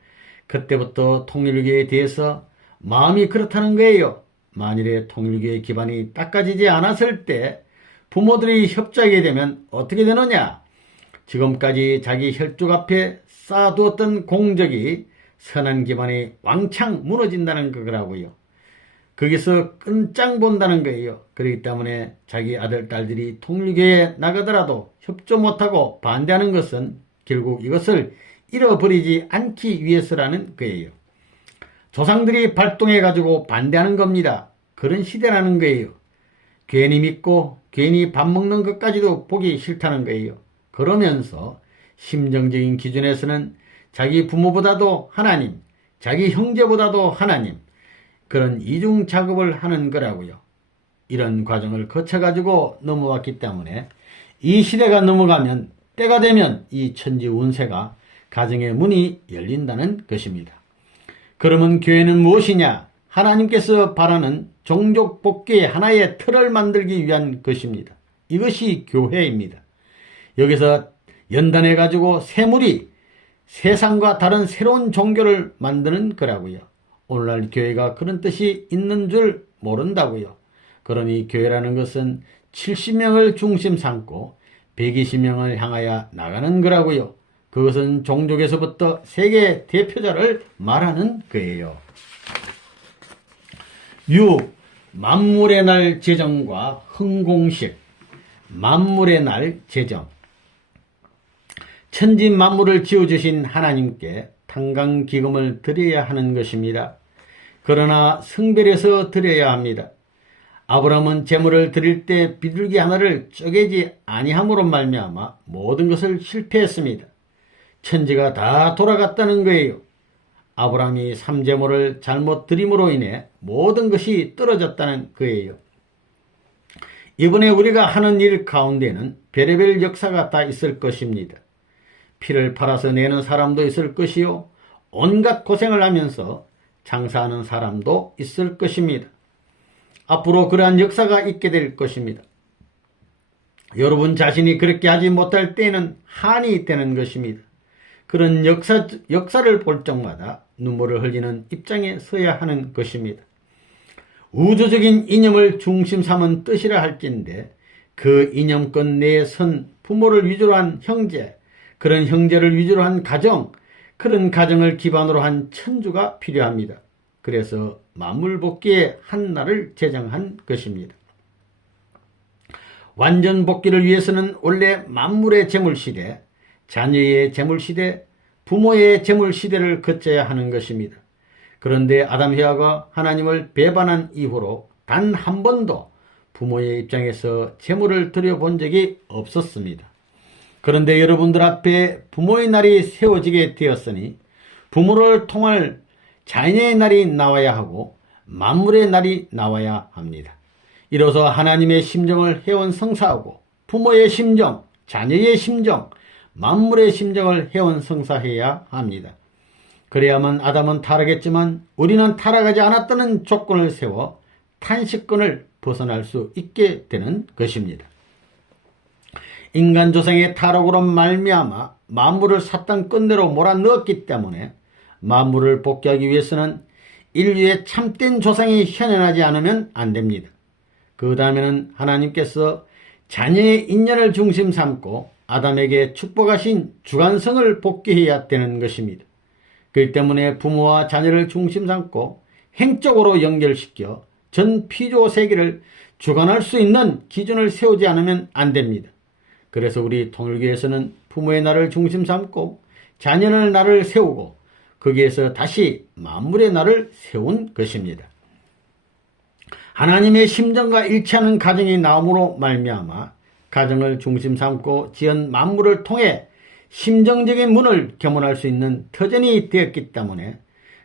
그때부터 통일교에 대해서 마음이 그렇다는 거예요. 만일에 통일교의 기반이 닦아지지 않았을 때 부모들이 협조하게 되면 어떻게 되느냐? 지금까지 자기 혈족 앞에 쌓아두었던 공적이 선한 기반이 왕창 무너진다는 거라고요. 거기서 끈짱 본다는 거예요. 그렇기 때문에 자기 아들, 딸들이 통일교에 나가더라도 협조 못하고 반대하는 것은 결국 이것을 잃어버리지 않기 위해서라는 거예요. 조상들이 발동해가지고 반대하는 겁니다. 그런 시대라는 거예요. 괜히 믿고 괜히 밥 먹는 것까지도 보기 싫다는 거예요. 그러면서 심정적인 기준에서는 자기 부모보다도 하나님, 자기 형제보다도 하나님, 그런 이중 작업을 하는 거라고요. 이런 과정을 거쳐가지고 넘어왔기 때문에 이 시대가 넘어가면 때가 되면 이 천지 운세가 가정의 문이 열린다는 것입니다. 그러면 교회는 무엇이냐? 하나님께서 바라는 종족 복귀의 하나의 틀을 만들기 위한 것입니다. 이것이 교회입니다. 여기서 연단해가지고 세물이 세상과 다른 새로운 종교를 만드는 거라고요. 오늘날 교회가 그런 뜻이 있는 줄 모른다고요. 그러니 교회라는 것은 70명을 중심 삼고 120명을 향하여 나가는 거라고요. 그것은 종족에서부터 세계 대표자를 말하는 거예요. 6. 만물의 날 제정과 흥공식. 만물의 날 제정. 천지 만물을 지어주신 하나님께 탄강기금을 드려야 하는 것입니다. 그러나 성별해서 드려야 합니다. 아브라함은 제물을 드릴 때 비둘기 하나를 쪼개지 아니함으로 말미암아 모든 것을 실패했습니다. 천지가 다 돌아갔다는 거예요. 아브라함이 삼제물을 잘못 드림으로 인해 모든 것이 떨어졌다는 거예요. 이번에 우리가 하는 일 가운데는 별의별 역사가 다 있을 것입니다. 피를 팔아서 내는 사람도 있을 것이요, 온갖 고생을 하면서 장사하는 사람도 있을 것입니다. 앞으로 그러한 역사가 있게 될 것입니다. 여러분 자신이 그렇게 하지 못할 때에는 한이 되는 것입니다. 그런 역사를 볼 적마다 눈물을 흘리는 입장에 서야 하는 것입니다. 우주적인 이념을 중심 삼은 뜻이라 할진데 그 이념권 내에 선 부모를 위주로 한 형제, 그런 형제를 위주로 한 가정, 그런 가정을 기반으로 한 천주가 필요합니다. 그래서 만물복귀의 한 날을 제정한 것입니다. 완전 복귀를 위해서는 원래 만물의 재물시대, 자녀의 재물시대, 부모의 재물시대를 거쳐야 하는 것입니다. 그런데 아담 해와가 하나님을 배반한 이후로 단 한 번도 부모의 입장에서 재물을 드려본 적이 없었습니다. 그런데 여러분들 앞에 부모의 날이 세워지게 되었으니 부모를 통할 자녀의 날이 나와야 하고 만물의 날이 나와야 합니다. 이로써 하나님의 심정을 해온 성사하고 부모의 심정, 자녀의 심정, 만물의 심정을 해온 성사해야 합니다. 그래야만 아담은 타락했지만 우리는 타락하지 않았다는 조건을 세워 탄식권을 벗어날 수 있게 되는 것입니다. 인간 조상의 타락으로 말미암아 만물을 사탄 끈대로 몰아넣었기 때문에 만물을 복귀하기 위해서는 인류의 참된 조상이 현현하지 않으면 안 됩니다. 그 다음에는 하나님께서 자녀의 인연을 중심 삼고 아담에게 축복하신 주관성을 복귀해야 되는 것입니다. 그렇기 때문에 부모와 자녀를 중심 삼고 행적으로 연결시켜 전 피조 세계를 주관할 수 있는 기준을 세우지 않으면 안 됩니다. 그래서 우리 통일교에서는 부모의 날을 중심 삼고 자녀의 날을 세우고 거기에서 다시 만물의 날을 세운 것입니다. 하나님의 심정과 일치하는 가정이 나옴으로 말미암아 가정을 중심 삼고 지은 만물을 통해 심정적인 문을 개문할 수 있는 터전이 되었기 때문에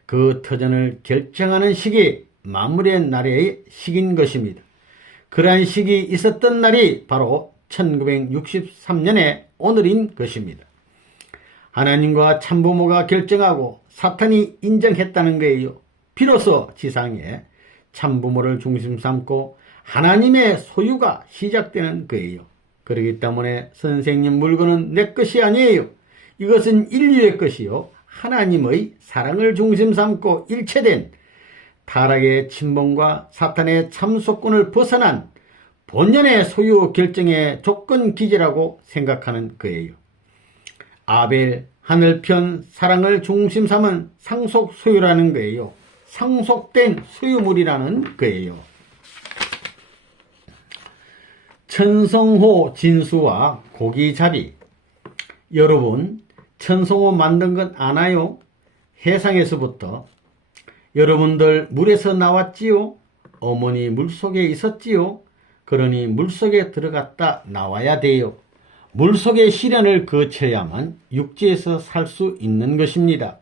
그 터전을 결정하는 시기 만물의 날의 시기인 것입니다. 그러한 시기 있었던 날이 바로 1963년의 오늘인 것입니다. 하나님과 참부모가 결정하고 사탄이 인정했다는 거예요. 비로소 지상에 참부모를 중심 삼고 하나님의 소유가 시작되는 거예요. 그렇기 때문에 선생님 물건은 내 것이 아니에요. 이것은 인류의 것이요. 하나님의 사랑을 중심 삼고 일체된 타락의 침범과 사탄의 참소권을 벗어난 본연의 소유 결정의 조건 기제라고 생각하는 거예요. 아벨, 하늘편 사랑을 중심 삼은 상속 소유라는 거예요. 상속된 소유물이라는 거예요. 천성호 진수와 고기잡이. 여러분, 천성호 만든 건 아나요? 해상에서부터. 여러분들 물에서 나왔지요? 어머니 물속에 있었지요? 그러니 물속에 들어갔다 나와야 돼요. 물속의 시련을 거쳐야만 육지에서 살 수 있는 것입니다.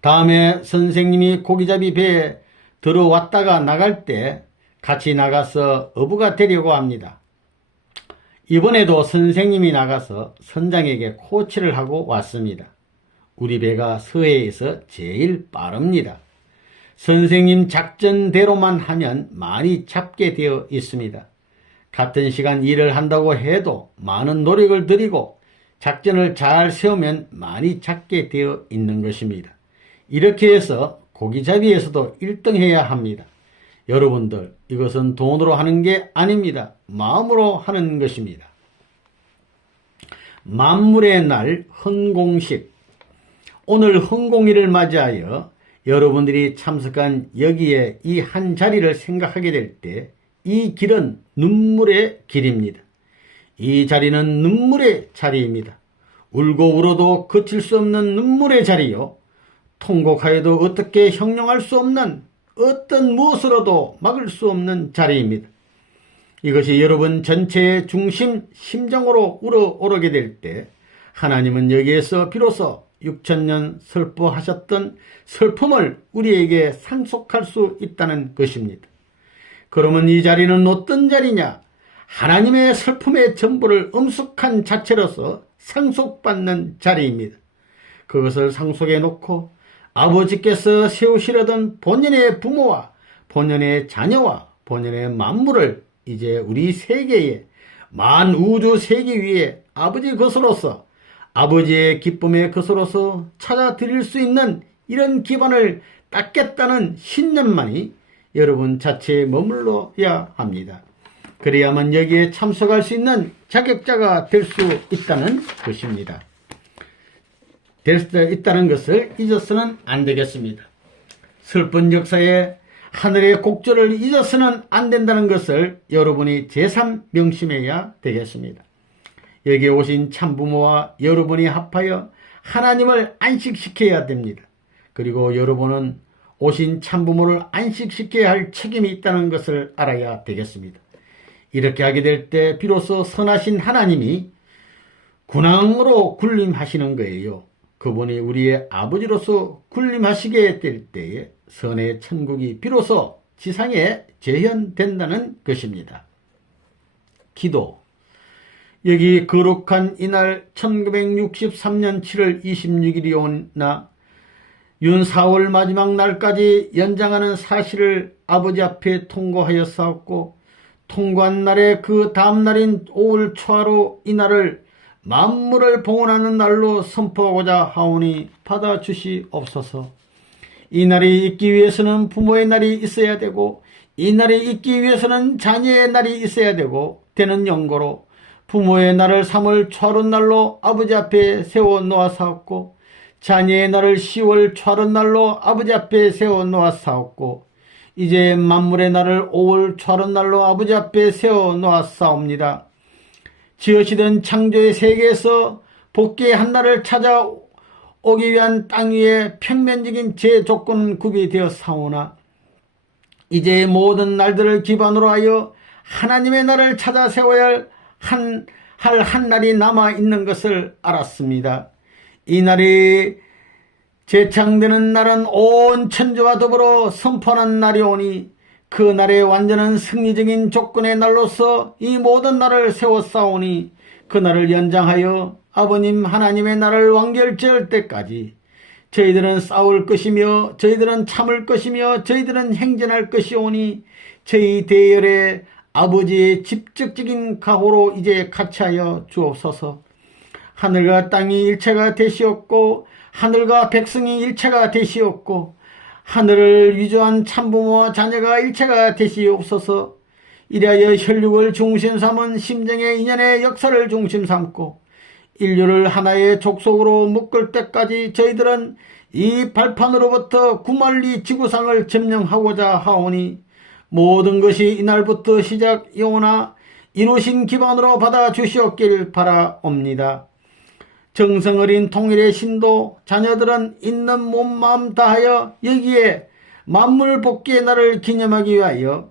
다음에 선생님이 고기잡이 배에 들어왔다가 나갈 때 같이 나가서 어부가 되려고 합니다. 이번에도 선생님이 나가서 선장에게 코치를 하고 왔습니다. 우리 배가 서해에서 제일 빠릅니다. 선생님 작전대로만 하면 많이 잡게 되어 있습니다. 같은 시간 일을 한다고 해도 많은 노력을 들이고 작전을 잘 세우면 많이 잡게 되어 있는 것입니다. 이렇게 해서 고기잡이에서도 1등 해야 합니다. 여러분들, 이것은 돈으로 하는 게 아닙니다. 마음으로 하는 것입니다. 만물의 날 헌공식. 오늘 헌공일을 맞이하여 여러분들이 참석한 여기에 이 한 자리를 생각하게 될 때 이 길은 눈물의 길입니다. 이 자리는 눈물의 자리입니다. 울고 울어도 그칠 수 없는 눈물의 자리요. 통곡하여도 어떻게 형용할 수 없는 어떤 무엇으로도 막을 수 없는 자리입니다. 이것이 여러분 전체의 중심 심정으로 우러오르게 될 때 하나님은 여기에서 비로소 6000년 슬퍼하셨던 슬픔을 우리에게 상속할 수 있다는 것입니다. 그러면 이 자리는 어떤 자리냐? 하나님의 슬픔의 전부를 엄숙한 자체로서 상속받는 자리입니다. 그것을 상속해 놓고 아버지께서 세우시려던 본연의 부모와 본연의 자녀와 본연의 만물을 이제 우리 세계에 만우주 세계 위에 아버지 것으로서 아버지의 기쁨의 것으로서 찾아드릴 수 있는 이런 기반을 닦겠다는 신념만이 여러분 자체에 머물러야 합니다. 그래야만 여기에 참석할 수 있는 자격자가 될 수 있다는 것입니다. 될 수 있다는 것을 잊어서는 안 되겠습니다. 슬픈 역사에 하늘의 곡절을 잊어서는 안 된다는 것을 여러분이 제삼 명심해야 되겠습니다. 여기에 오신 참부모와 여러분이 합하여 하나님을 안식시켜야 됩니다. 그리고 여러분은 오신 참부모를 안식시켜야 할 책임이 있다는 것을 알아야 되겠습니다. 이렇게 하게 될 때 비로소 선하신 하나님이 군왕으로 군림하시는 거예요. 그분이 우리의 아버지로서 군림하시게 될 때에 선의 천국이 비로소 지상에 재현된다는 것입니다. 기도. 여기 거룩한 이날 1963년 7월 26일이 오나 윤 4월 마지막 날까지 연장하는 사실을 아버지 앞에 통고하였사옵고 통고한 날에 그 다음 날인 5월 초하루 이날을 만물을 봉헌하는 날로 선포하고자 하오니 받아주시옵소서. 이 날이 있기 위해서는 부모의 날이 있어야 되고 이 날이 있기 위해서는 자녀의 날이 있어야 되는 연고로 부모의 날을 3월 초하루 날로 아버지 앞에 세워 놓아사옵고 자녀의 날을 10월 초하루 날로 아버지 앞에 세워 놓아사옵고 이제 만물의 날을 5월 초하루 날로 아버지 앞에 세워 놓아사옵니다. 지으시던 창조의 세계에서 복귀의 한 날을 찾아오기 위한 땅 위에 평면적인 제 조건 구비되어 사오나 이제 모든 날들을 기반으로 하여 하나님의 날을 찾아 세워야 할 한 날이 남아있는 것을 알았습니다. 이 날이 재창되는 날은 온 천지와 더불어 선포하는 날이 오니 그 날의 완전한 승리적인 조건의 날로서 이 모든 날을 세워싸우니 그 날을 연장하여 아버님 하나님의 날을 완결지을 때까지 저희들은 싸울 것이며 저희들은 참을 것이며 저희들은 행전할 것이오니 저희 대열에 아버지의 직접적인 각오로 이제 같이하여 주옵소서. 하늘과 땅이 일체가 되시옵고 하늘과 백성이 일체가 되시옵고 하늘을 위조한 참부모와 자녀가 일체가 되시옵소서. 이리하여 혈육을 중심 삼은 심정의 인연의 역사를 중심 삼고 인류를 하나의 족속으로 묶을 때까지 저희들은 이 발판으로부터 구만리 지구상을 점령하고자 하오니 모든 것이 이날부터 시작이오나 이루신 기반으로 받아주시옵길 바라옵니다. 정성어린 통일의 신도 자녀들은 있는 몸 마음 다하여 여기에 만물 복귀의 날을 기념하기 위하여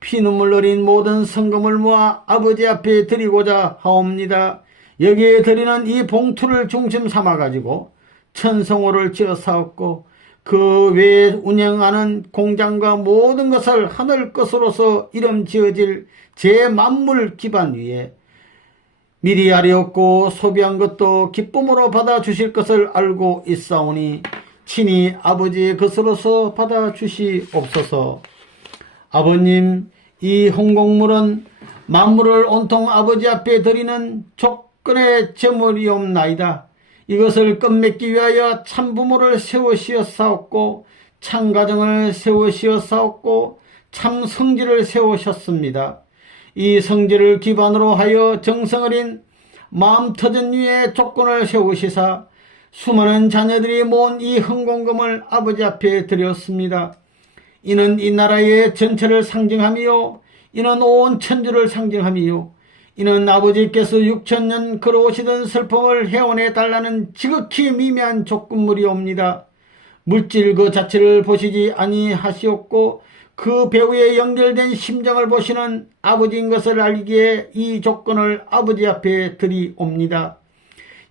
피눈물 어린 모든 성금을 모아 아버지 앞에 드리고자 하옵니다. 여기에 드리는 이 봉투를 중심 삼아가지고 천성호를 지어 사옵고 그 외에 운영하는 공장과 모든 것을 하늘 것으로서 이름 지어질 제 만물 기반 위에 미리 아뢰었고 소비한 것도 기쁨으로 받아주실 것을 알고 있사오니 친히 아버지의 것으로서 받아주시옵소서. 아버님, 이 헌공물은 만물을 온통 아버지 앞에 드리는 조건의 제물이옵나이다. 이것을 끝맺기 위하여 참부모를 세우시었사옵고 참가정을 세우시었사옵고 참성지를 세우셨습니다. 이 성지를 기반으로 하여 정성어린 마음터전 위에 조건을 세우시사 수많은 자녀들이 모은 이 헌공금을 아버지 앞에 드렸습니다. 이는 이 나라의 전체를 상징하며 이는 온 천주를 상징하며 이는 아버지께서 6천년 걸어오시던 슬픔을 해원해 달라는 지극히 미미한 조건물이옵니다. 물질 그 자체를 보시지 아니하시옵고 그 배후에 연결된 심정을 보시는 아버지인 것을 알기에 이 조건을 아버지 앞에 드리옵니다.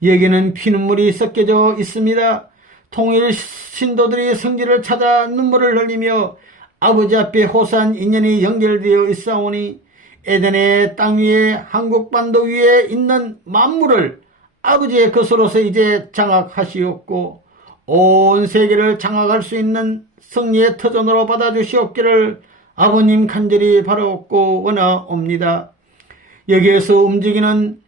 여기는 피눈물이 섞여져 있습니다. 통일 신도들이 성지를 찾아 눈물을 흘리며 아버지 앞에 호소한 인연이 연결되어 있사오니 에덴의 땅 위에 한국반도 위에 있는 만물을 아버지의 것으로서 이제 장악하시옵고 온 세계를 장악할 수 있는 승리의 터전으로 받아주시옵기를 아버님 간절히 바라옵고 원하옵니다. 여기에서 움직이는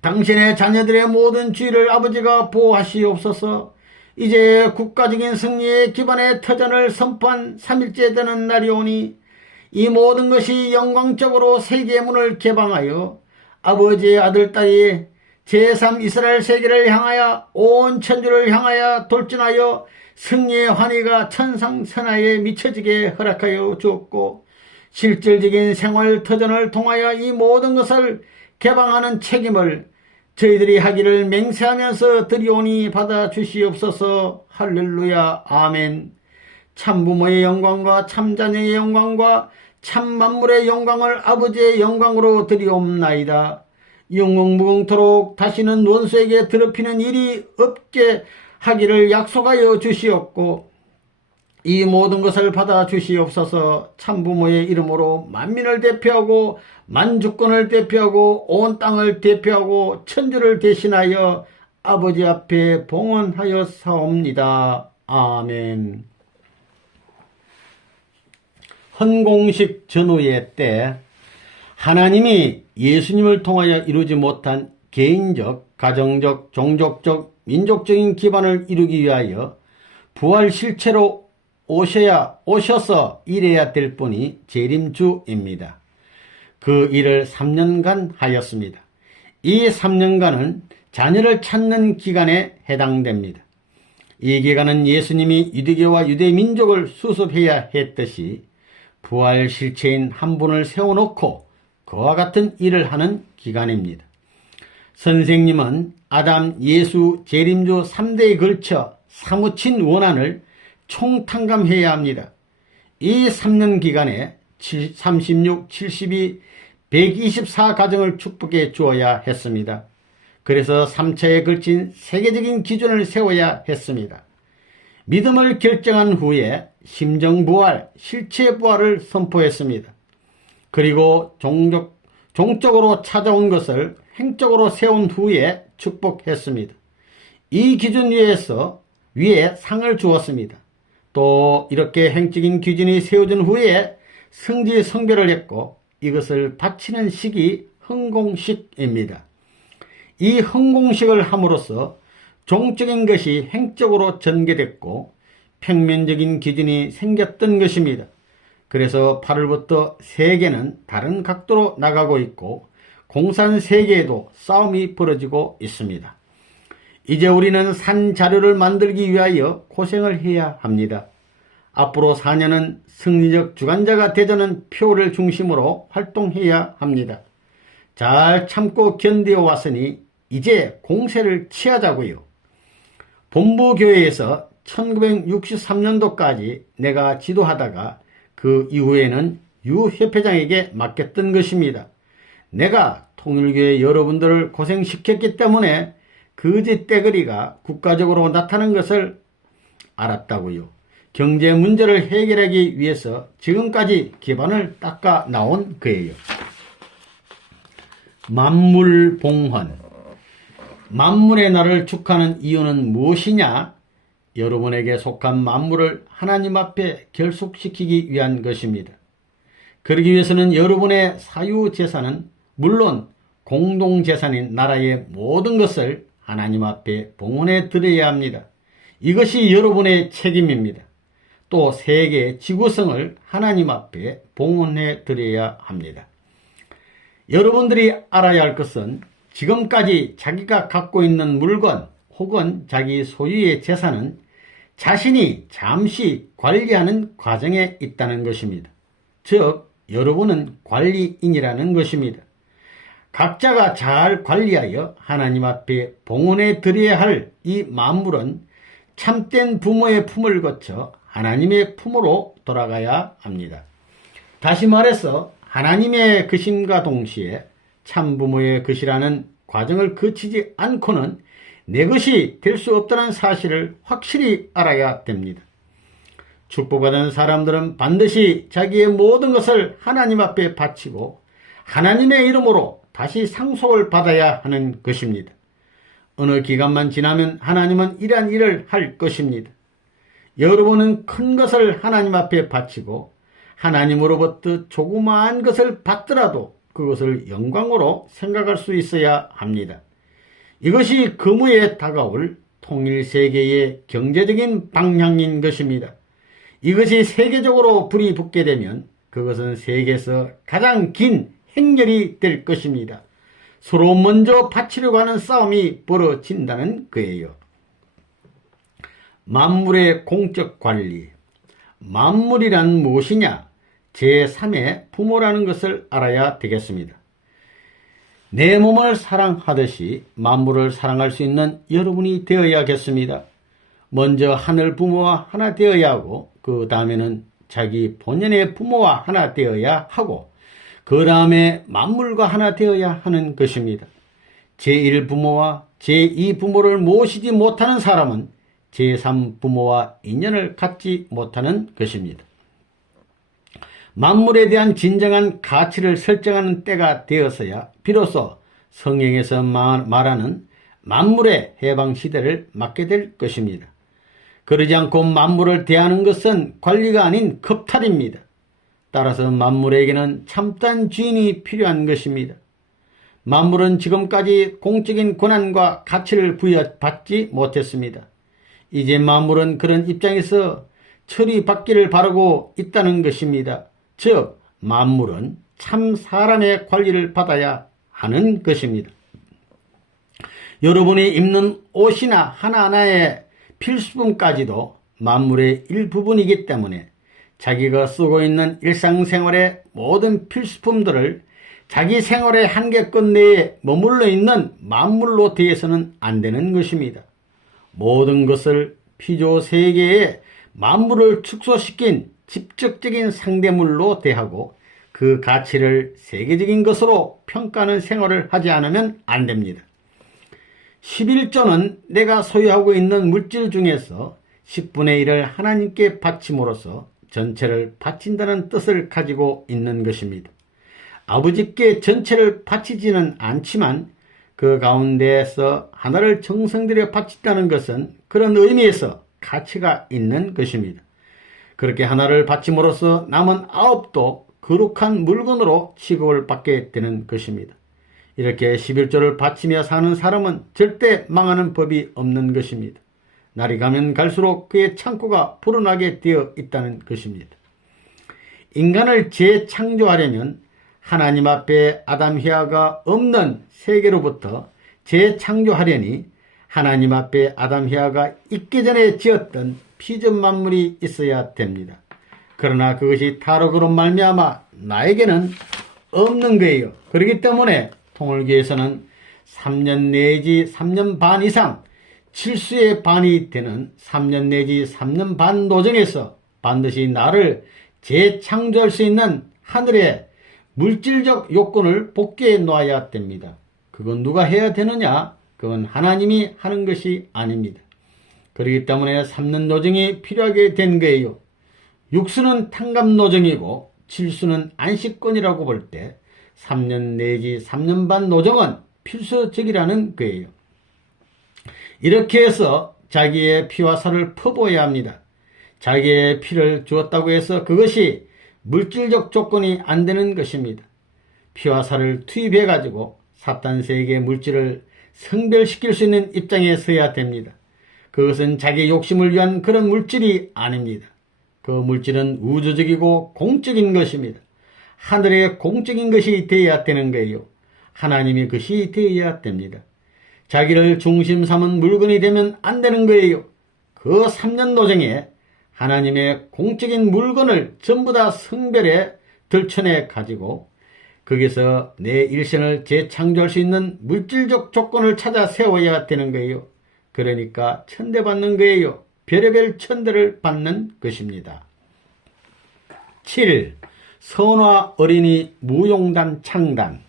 당신의 자녀들의 모든 주의를 아버지가 보호하시옵소서. 이제 국가적인 승리의 기반의 터전을 선포한 3일째 되는 날이 오니 이 모든 것이 영광적으로 세계의 문을 개방하여 아버지의 아들, 딸이 제3 이스라엘 세계를 향하여 온 천주를 향하여 돌진하여 승리의 환희가 천상천하에 미쳐지게 허락하여 주옵고 실질적인 생활 터전을 통하여 이 모든 것을 개방하는 책임을 저희들이 하기를 맹세하면서 드리오니 받아주시옵소서. 할렐루야. 아멘. 참부모의 영광과 참자녀의 영광과 참만물의 영광을 아버지의 영광으로 드리옵나이다. 영원무궁토록 다시는 원수에게 더럽히는 일이 없게 하기를 약속하여 주시옵고 이 모든 것을 받아 주시옵소서. 참부모의 이름으로 만민을 대표하고 만주권을 대표하고 온 땅을 대표하고 천주를 대신하여 아버지 앞에 봉헌하여 사옵니다. 아멘. 헌공식 전후의 때 하나님이 예수님을 통하여 이루지 못한 개인적, 가정적, 종족적, 민족적인 기반을 이루기 위하여 부활 실체로 오셔서 일해야 될 분이 재림주입니다. 그 일을 3년간 하였습니다. 이 3년간은 자녀를 찾는 기간에 해당됩니다. 이 기간은 예수님이 유대교와 유대민족을 수습해야 했듯이 부활 실체인 한 분을 세워놓고 그와 같은 일을 하는 기간입니다. 선생님은 아담, 예수, 재림주 3대에 걸쳐 사무친 원한을 총탕감해야 합니다. 이 3년 기간에 36, 72, 124가정을 축복해 주어야 했습니다. 그래서 3차에 걸친 세계적인 기준을 세워야 했습니다. 믿음을 결정한 후에 심정부활, 실체부활을 선포했습니다. 그리고 종적으로 찾아온 것을 행적으로 세운 후에 축복했습니다. 이 기준 위에서 위에 상을 주었습니다. 또 이렇게 행적인 기준이 세워진 후에 성지 성별을 했고 이것을 바치는 식이 흥공식입니다. 이 흥공식을 함으로써 종적인 것이 행적으로 전개됐고 평면적인 기준이 생겼던 것입니다. 그래서 8월부터 세계는 다른 각도로 나가고 있고 공산 세계에도 싸움이 벌어지고 있습니다. 이제 우리는 산 자료를 만들기 위하여 고생을 해야 합니다. 앞으로 4년은 승리적 주관자가 되자는 표를 중심으로 활동해야 합니다. 잘 참고 견뎌 왔으니 이제 공세를 취하자고요. 본부교회에서 1963년도까지 내가 지도하다가 그 이후에는 유 협회장에게 맡겼던 것입니다. 내가 통일교회 여러분들을 고생시켰기 때문에 거짓 떼거리가 국가적으로 나타난 것을 알았다고요. 경제 문제를 해결하기 위해서 지금까지 기반을 닦아 나온 거예요. 만물봉헌. 만물의 날을 축하하는 이유는 무엇이냐? 여러분에게 속한 만물을 하나님 앞에 결속시키기 위한 것입니다. 그러기 위해서는 여러분의 사유재산은 물론 공동재산인 나라의 모든 것을 하나님 앞에 봉헌해 드려야 합니다. 이것이 여러분의 책임입니다. 또 세계 지구성을 하나님 앞에 봉헌해 드려야 합니다. 여러분들이 알아야 할 것은 지금까지 자기가 갖고 있는 물건 혹은 자기 소유의 재산은 자신이 잠시 관리하는 과정에 있다는 것입니다. 즉 여러분은 관리인이라는 것입니다. 각자가 잘 관리하여 하나님 앞에 봉헌해 드려야 할 이 만물은 참된 부모의 품을 거쳐 하나님의 품으로 돌아가야 합니다. 다시 말해서 하나님의 것임과 동시에 참부모의 것이라는 과정을 거치지 않고는 내 것이 될 수 없다는 사실을 확실히 알아야 됩니다. 축복받은 사람들은 반드시 자기의 모든 것을 하나님 앞에 바치고 하나님의 이름으로 다시 상속을 받아야 하는 것입니다. 어느 기간만 지나면 하나님은 이러한 일을 할 것입니다. 여러분은 큰 것을 하나님 앞에 바치고 하나님으로부터 조그마한 것을 받더라도 그것을 영광으로 생각할 수 있어야 합니다. 이것이 거무에 다가올 통일세계의 경제적인 방향인 것입니다. 이것이 세계적으로 불이 붙게 되면 그것은 세계에서 가장 긴 행렬이 될 것입니다. 서로 먼저 바치려고 하는 싸움이 벌어진다는 거예요. 만물의 공적 관리. 만물이란 무엇이냐? 제3의 부모라는 것을 알아야 되겠습니다. 내 몸을 사랑하듯이 만물을 사랑할 수 있는 여러분이 되어야겠습니다. 먼저 하늘 부모와 하나 되어야 하고 그 다음에는 자기 본연의 부모와 하나 되어야 하고 그 다음에 만물과 하나 되어야 하는 것입니다. 제1부모와 제2부모를 모시지 못하는 사람은 제3부모와 인연을 갖지 못하는 것입니다. 만물에 대한 진정한 가치를 설정하는 때가 되어서야 비로소 성경에서 말하는 만물의 해방시대를 맞게 될 것입니다. 그러지 않고 만물을 대하는 것은 관리가 아닌 겁탈입니다. 따라서 만물에게는 참된 주인이 필요한 것입니다. 만물은 지금까지 공적인 권한과 가치를 부여받지 못했습니다. 이제 만물은 그런 입장에서 처리받기를 바라고 있다는 것입니다. 즉 만물은 참 사람의 관리를 받아야 하는 것입니다. 여러분이 입는 옷이나 하나하나의 필수품까지도 만물의 일부분이기 때문에 자기가 쓰고 있는 일상생활의 모든 필수품들을 자기 생활의 한계권 내에 머물러 있는 만물로 대해서는 안 되는 것입니다. 모든 것을 피조세계에 만물을 축소시킨 직접적인 상대물로 대하고 그 가치를 세계적인 것으로 평가하는 생활을 하지 않으면 안 됩니다. 11조는 내가 소유하고 있는 물질 중에서 10분의 1을 하나님께 바침으로써 전체를 바친다는 뜻을 가지고 있는 것입니다. 아버지께 전체를 바치지는 않지만 그 가운데에서 하나를 정성들여 바친다는 것은 그런 의미에서 가치가 있는 것입니다. 그렇게 하나를 바침으로써 남은 9도 거룩한 물건으로 취급을 받게 되는 것입니다. 이렇게 11조를 바치며 사는 사람은 절대 망하는 법이 없는 것입니다. 날이 가면 갈수록 그의 창고가 불어나게 되어 있다는 것입니다. 인간을 재창조하려면 하나님 앞에 아담 히아가 없는 세계로부터 재창조하려니 하나님 앞에 아담 히아가 있기 전에 지었던 피전 만물이 있어야 됩니다. 그러나 그것이 타락으로 말미암아 나에게는 없는 거예요. 그렇기 때문에 통일교에서는 3년 내지 3년 반 이상 칠수의 반이 되는 3년 내지 3년 반 노정에서 반드시 나를 재창조할 수 있는 하늘의 물질적 요건을 복귀해 놓아야 됩니다. 그건 누가 해야 되느냐? 그건 하나님이 하는 것이 아닙니다. 그렇기 때문에 3년 노정이 필요하게 된 거예요. 육수는 탕감 노정이고 칠수는 안식권이라고 볼 때 3년 내지 3년 반 노정은 필수적이라는 거예요. 이렇게 해서 자기의 피와 살을 퍼부어야 합니다. 자기의 피를 주었다고 해서 그것이 물질적 조건이 안 되는 것입니다. 피와 살을 투입해 가지고 사탄 세계의 물질을 성별시킬 수 있는 입장에 서야 됩니다. 그것은 자기 욕심을 위한 그런 물질이 아닙니다. 그 물질은 우주적이고 공적인 것입니다. 하늘의 공적인 것이 되어야 되는 거예요. 하나님이 것이 되어야 됩니다. 자기를 중심 삼은 물건이 되면 안 되는 거예요. 그 3년 노정에 하나님의 공적인 물건을 전부 다 성별에 들춰내 가지고 거기서 내 일생을 재창조할 수 있는 물질적 조건을 찾아 세워야 되는 거예요. 그러니까 천대받는 거예요. 별의별 천대를 받는 것입니다. 7. 선화 어린이 무용단 창단.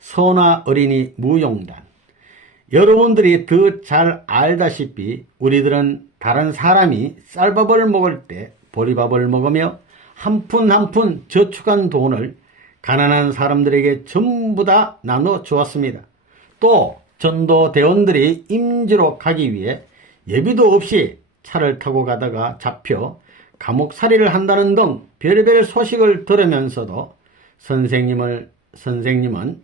선화 어린이 무용단. 여러분들이 더 잘 알다시피 우리들은 다른 사람이 쌀밥을 먹을 때 보리밥을 먹으며 한 푼 한 푼 저축한 돈을 가난한 사람들에게 전부 다 나눠 주었습니다. 또 전도대원들이 임지로 가기 위해 예비도 없이 차를 타고 가다가 잡혀 감옥살이를 한다는 등 별의별 소식을 들으면서도 선생님은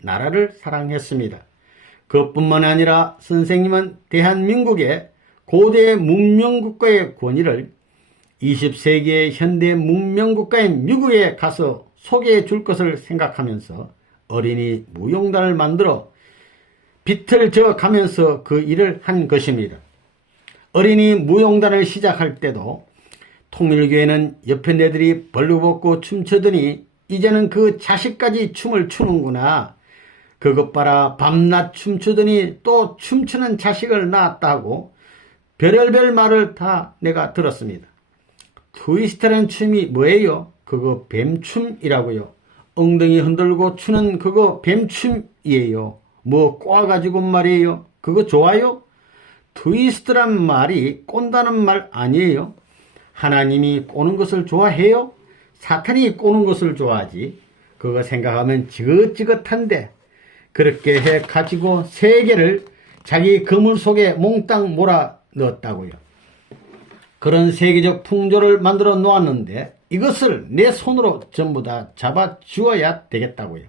나라를 사랑했습니다. 그것뿐만 아니라 선생님은 대한민국의 고대 문명국가의 권위를 20세기의 현대 문명국가인 미국에 가서 소개해 줄 것을 생각하면서 어린이 무용단을 만들어 빛을 져 가면서 그 일을 한 것입니다. 어린이 무용단을 시작할 때도 통일교회는 옆에 애들이 벌거벗고 춤추더니 이제는 그 자식까지 춤을 추는구나. 그것 봐라, 밤낮 춤추더니 또 춤추는 자식을 낳았다고 별의별 말을 다 내가 들었습니다. 트위스트라는 춤이 뭐예요? 그거 뱀춤이라고요. 엉덩이 흔들고 추는 그거 뱀춤이에요. 뭐 꼬아가지고 말이에요. 그거 좋아요? 트위스트란 말이 꼰다는 말 아니에요. 하나님이 꼬는 것을 좋아해요? 사탄이 꼬는 것을 좋아하지. 그거 생각하면 지긋지긋한데 그렇게 해가지고 세계를 자기 그물 속에 몽땅 몰아 넣었다고요. 그런 세계적 풍조를 만들어 놓았는데 이것을 내 손으로 전부 다 잡아 주어야 되겠다고요.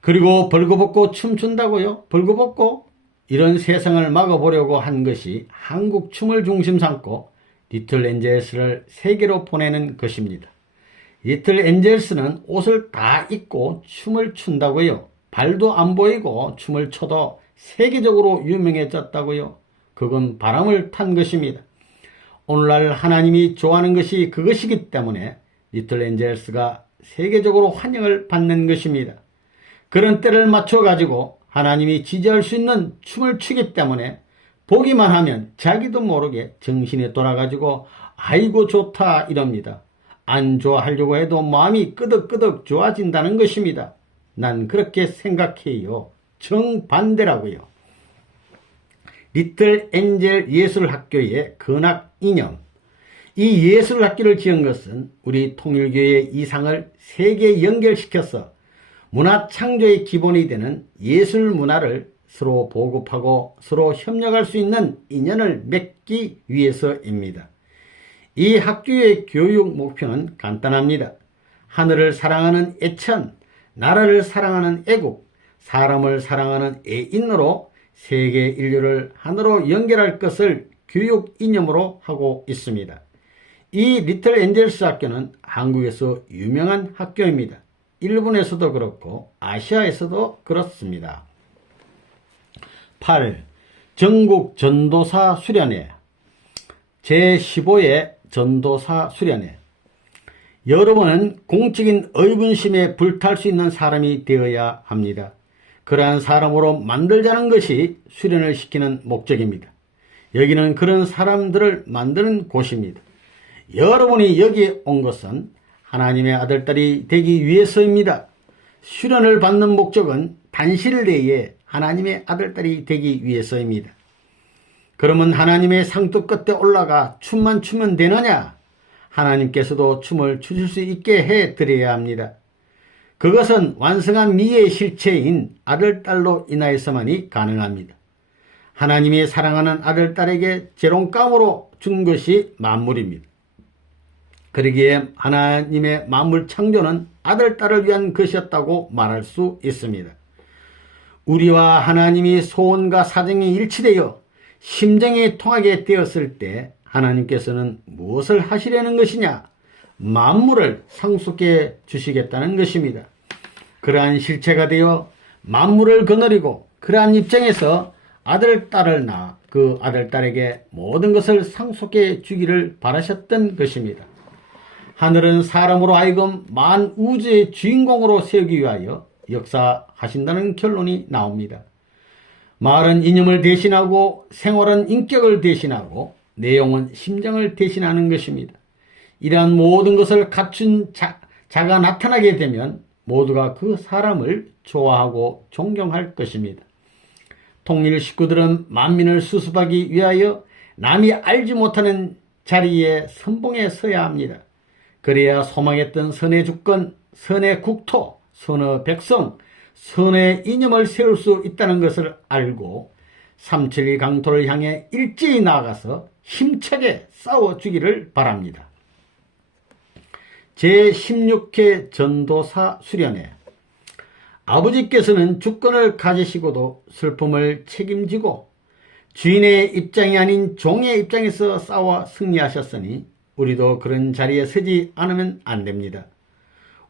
그리고 벌거벗고 춤춘다고요. 벌거벗고 이런 세상을 막아보려고 한 것이 한국 춤을 중심 삼고 리틀 엔젤스를 세계로 보내는 것입니다. 리틀 엔젤스는 옷을 다 입고 춤을 춘다고요. 발도 안 보이고 춤을 춰도 세계적으로 유명해졌다고요. 그건 바람을 탄 것입니다. 오늘날 하나님이 좋아하는 것이 그것이기 때문에 리틀 엔젤스가 세계적으로 환영을 받는 것입니다. 그런 때를 맞춰가지고 하나님이 지지할 수 있는 춤을 추기 때문에 보기만 하면 자기도 모르게 정신이 돌아가지고 아이고 좋다 이럽니다. 안 좋아하려고 해도 마음이 끄덕끄덕 좋아진다는 것입니다. 난 그렇게 생각해요. 정반대라고요. 리틀 엔젤 예술학교의 근학 이념. 이 예술학교를 지은 것은 우리 통일교의 이상을 세계에 연결시켜서 문화 창조의 기본이 되는 예술 문화를 서로 보급하고 서로 협력할 수 있는 인연을 맺기 위해서입니다. 이 학교의 교육 목표는 간단합니다. 하늘을 사랑하는 애천, 나라를 사랑하는 애국, 사람을 사랑하는 애인으로 세계 인류를 하나로 연결할 것을 교육 이념으로 하고 있습니다. 이 리틀 엔젤스 학교는 한국에서 유명한 학교입니다. 일본에서도 그렇고 아시아에서도 그렇습니다. 8. 전국 전도사 수련회 제15회 전도사 수련회. 여러분은 공적인 의문심에 불탈 수 있는 사람이 되어야 합니다. 그러한 사람으로 만들자는 것이 수련을 시키는 목적입니다. 여기는 그런 사람들을 만드는 곳입니다. 여러분이 여기 온 것은 하나님의 아들딸이 되기 위해서입니다. 수련을 받는 목적은 단실 내에 하나님의 아들딸이 되기 위해서입니다. 그러면 하나님의 상도 끝에 올라가 춤만 추면 되느냐? 하나님께서도 춤을 추실 수 있게 해드려야 합니다. 그것은 완성한 미의 실체인 아들딸로 인하여서만이 가능합니다. 하나님이 사랑하는 아들딸에게 재롱감으로 준 것이 만물입니다. 그러기에 하나님의 만물 창조는 아들딸을 위한 것이었다고 말할 수 있습니다. 우리와 하나님이 소원과 사정이 일치되어 심정이 통하게 되었을 때 하나님께서는 무엇을 하시려는 것이냐? 만물을 상속해 주시겠다는 것입니다. 그러한 실체가 되어 만물을 거느리고 그러한 입장에서 아들, 딸을 낳아 그 아들, 딸에게 모든 것을 상속해 주기를 바라셨던 것입니다. 하늘은 사람으로 하여금 만우주의 주인공으로 세우기 위하여 역사하신다는 결론이 나옵니다. 말은 이념을 대신하고 생활은 인격을 대신하고 내용은 심정을 대신하는 것입니다. 이러한 모든 것을 갖춘 자가 나타나게 되면 모두가 그 사람을 좋아하고 존경할 것입니다. 통일 식구들은 만민을 수습하기 위하여 남이 알지 못하는 자리에 선봉에 서야 합니다. 그래야 소망했던 선의 주권, 선의 국토, 선의 백성, 선의 이념을 세울 수 있다는 것을 알고 372 강토를 향해 일제히 나아가서 힘차게 싸워주기를 바랍니다. 제16회 전도사 수련회. 아버지께서는 주권을 가지시고도 슬픔을 책임지고 주인의 입장이 아닌 종의 입장에서 싸워 승리하셨으니 우리도 그런 자리에 서지 않으면 안 됩니다.